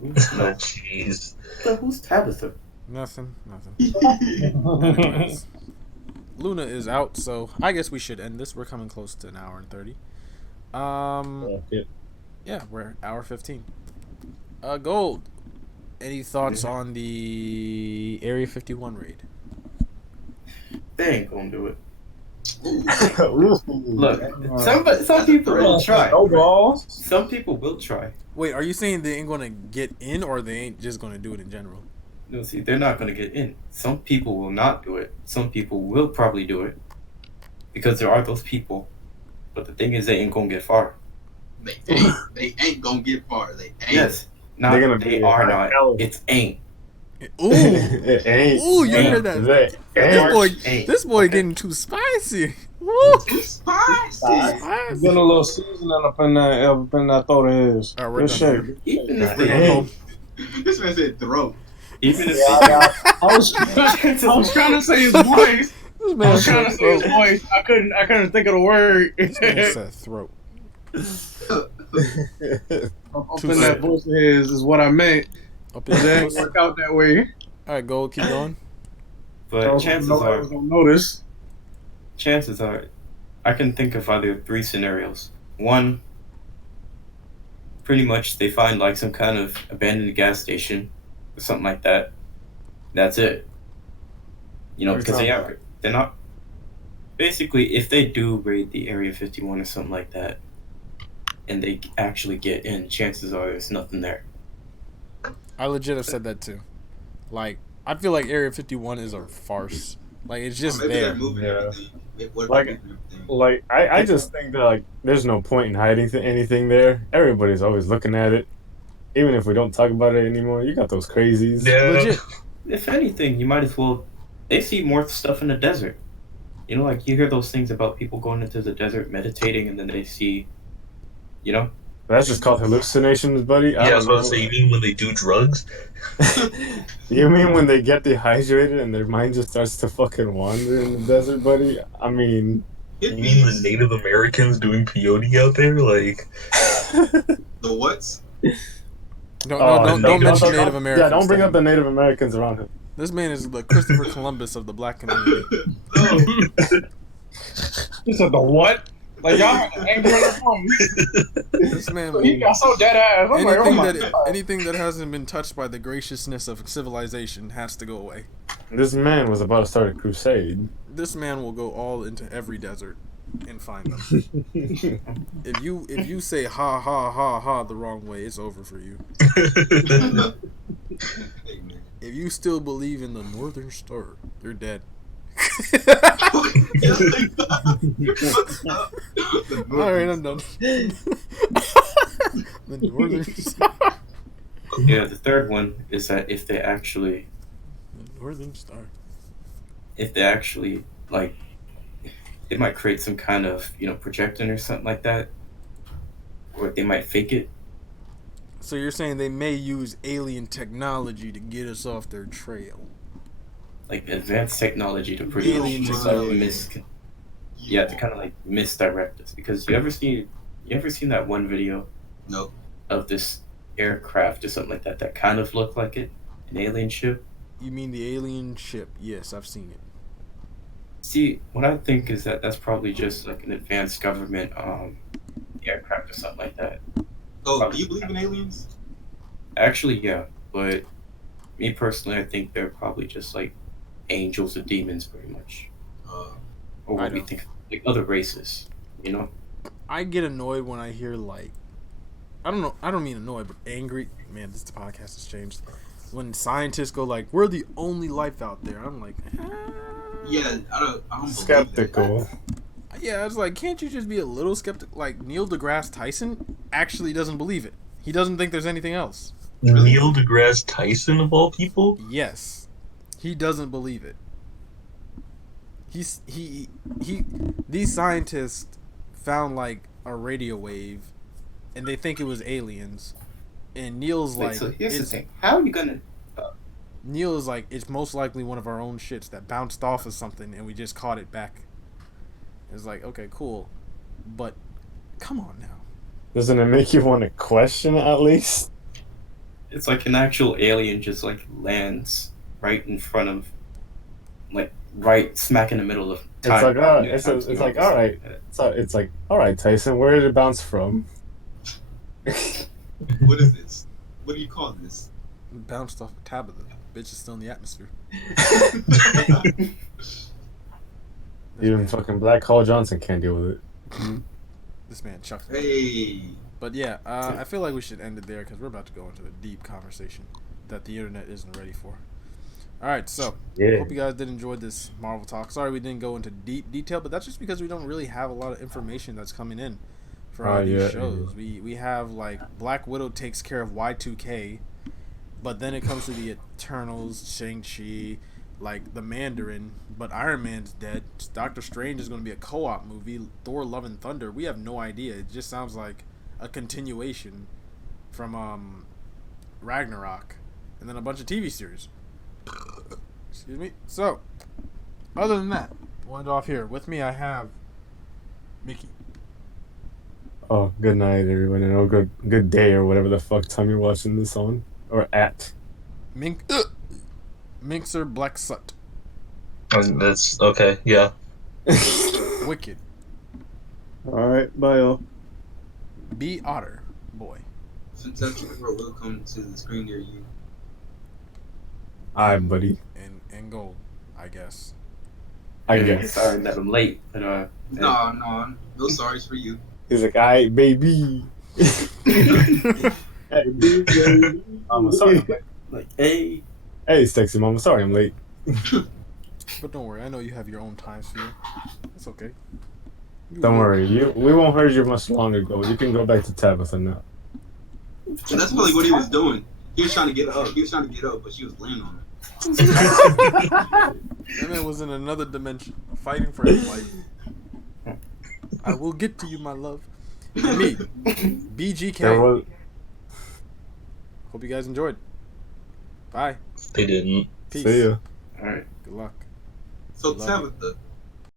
Oh, jeez. Who's Tabitha? Nothing. Anyways, Luna is out, so I guess we should end this. We're coming close to an hour and 30. Yeah, we're hour 15. Gold. Any thoughts on the Area 51 raid? They ain't gonna do it. Ooh. Look, some people will try. No balls. Some people will try. Wait, are you saying they ain't gonna get in, or they ain't just gonna do it in general? No, see, they're not gonna get in. Some people will not do it. Some people will probably do it because there are those people. But the thing is, they ain't gonna get far. They ain't gonna get far. They ain't. Yes, not They're gonna they be are high not. caliber. It's ain't. Ooh, It ain't. ooh, you Ain't. heard that? It This ain't. boy, Ain't. this boy Okay. getting too spicy. Woo, It's spicy. Spicy. Getting a little seasoning up in that throat of his. All right, we're Good done shit. here. Even if It they ain't. This man said throat. even if I was trying to say his voice. This I man was trying to said say his throat. voice. I couldn't think of the word. This man said throat. Up in that voice of his is what I meant. Up But in it your ain't pussy. work out that way. All right, Gold, keep going. but chances Nobody are, was gonna notice. I can think of either 3 scenarios. One, pretty much they find like some kind of abandoned gas station or something like that. That's it. You know, What are you because talking they're not. Basically, if they do raid the Area 51 or something like that, and they actually get in, chances are there's nothing there. I legit have said that too. Like, I feel like Area 51 is a farce. Like, it's just Maybe there. they're moving Yeah. everything. What Like- they're moving everything. Like I just think that like there's no point in hiding anything there. Everybody's always looking at it. Even if we don't talk about it anymore, you got those crazies. Yeah. Legit. If anything, you might as well. They see more stuff in the desert. You know, like you hear those things about people going into the desert meditating, and then they see, you know, That's just called hallucinations, buddy. Yeah, I don't was about to know. say, you mean when they do drugs? You mean when they get dehydrated and their mind just starts to fucking wander in the desert, buddy? I mean, You mean the Native Americans doing peyote out there? Like, The what's? Don't mention Native Americans. Yeah, don't bring to up him. the Native Americans around him. This man is the Christopher Columbus of the black community. No. He said the what? Like y'all had an anger in their phone. This man will, He got so dead ass. I'm like, oh anything my that god. anything that hasn't been touched by the graciousness of civilization has to go away. This man was about to start a crusade. This man will go all into every desert and find them. If you say ha ha ha ha the wrong way, it's over for you. Hey, man. If you still believe in the Northern Star, you're dead. All right, I'm done. The Northern Star. yeah. The third one is that if they actually like, they might create some kind of projecting or something like that, or they might fake it. So you're saying they may use alien technology to get us off their trail? Like advanced technology to pretty Alien much just technology. to kind of like misdirect us. Because you ever seen that one video Nope. of this aircraft or something like that that kind of looked like an alien ship? You mean the alien ship? Yes, I've seen it. See, what I think is that that's probably just like an advanced government aircraft or something like that. Oh, do you believe in aliens? Actually, yeah, but me personally, I think they're probably just like angels or demons, pretty much, or I what we don't. think like other races. You know? I get annoyed when I hear like, I don't know, I don't mean annoyed, but angry. Man, this podcast has changed. When scientists go like, "We're the only life out there," I'm like, Yeah, I don't believe that. Skeptical. yeah, it's like, can't you just be a little skeptical? Like Neil deGrasse Tyson actually doesn't believe it. He doesn't think there's anything else. Neil deGrasse Tyson, of all people? Yes, he doesn't believe it. These scientists found like a radio wave, and they think it was aliens, And Neil's Wait, like, so here's the it's, thing. How are you gonna? Neil is like, it's most likely one of our own shits that bounced off of something and we just caught it back. It's like, okay, cool, but come on now. Doesn't it make you want to question it at least? It's like an actual alien just like lands right in front of, like right smack in the middle of time. It's like, New it's Times New like, Roman. all right. It's like, all right, Tyson, where did it bounce from? What is this? What do you call this? Bounced off of Tabitha. Bitch is still in the atmosphere. Even fucking Black Hole Johnson can't deal with it. This man chucked. Hey. But yeah, I feel like we should end it there because we're about to go into a deep conversation that the internet isn't ready for. All right, so Yeah. hope you guys did enjoy this Marvel talk. Sorry we didn't go into deep detail, but that's just because we don't really have a lot of information that's coming in for these shows. We have like Black Widow takes care of Y2K, but then it comes to the Eternals, Shang-Chi, like the Mandarin, but Iron Man's dead. Doctor Strange is going to be a co-op movie. Thor: Love and Thunder. We have no idea. It just sounds like a continuation from Ragnarok, and then a bunch of TV series. Excuse me. So, other than that, one off here with me, I have Mickey. Oh, good night, everyone, and good day or whatever the fuck time you're watching this on or at. Minxer Black Sut. That's okay. Yeah. Wicked. All right, bye, y'all. B Otter Boy. Fantastic Four will come to the screen near you. Alright, buddy. And gold, I guess. I guess. Sorry that I'm late, but No, no sorries for you. He's like, alright, baby. Hey, baby. I'm sorry. I'm late. like, hey, Hey, sexy mama. Sorry, I'm late. But don't worry, I know you have your own time sphere. It's okay. Don't worry. We won't hurt you much longer ago. You can go back to Tabitha now. So that's probably what he was doing. He was trying to get up. But she was laying on him. That man was in another dimension, fighting for his life. I will get to you, my love. And me, BGK. Hope you guys enjoyed. Bye. They didn't. Peace. See ya. all right. Good luck. So Love Tabitha,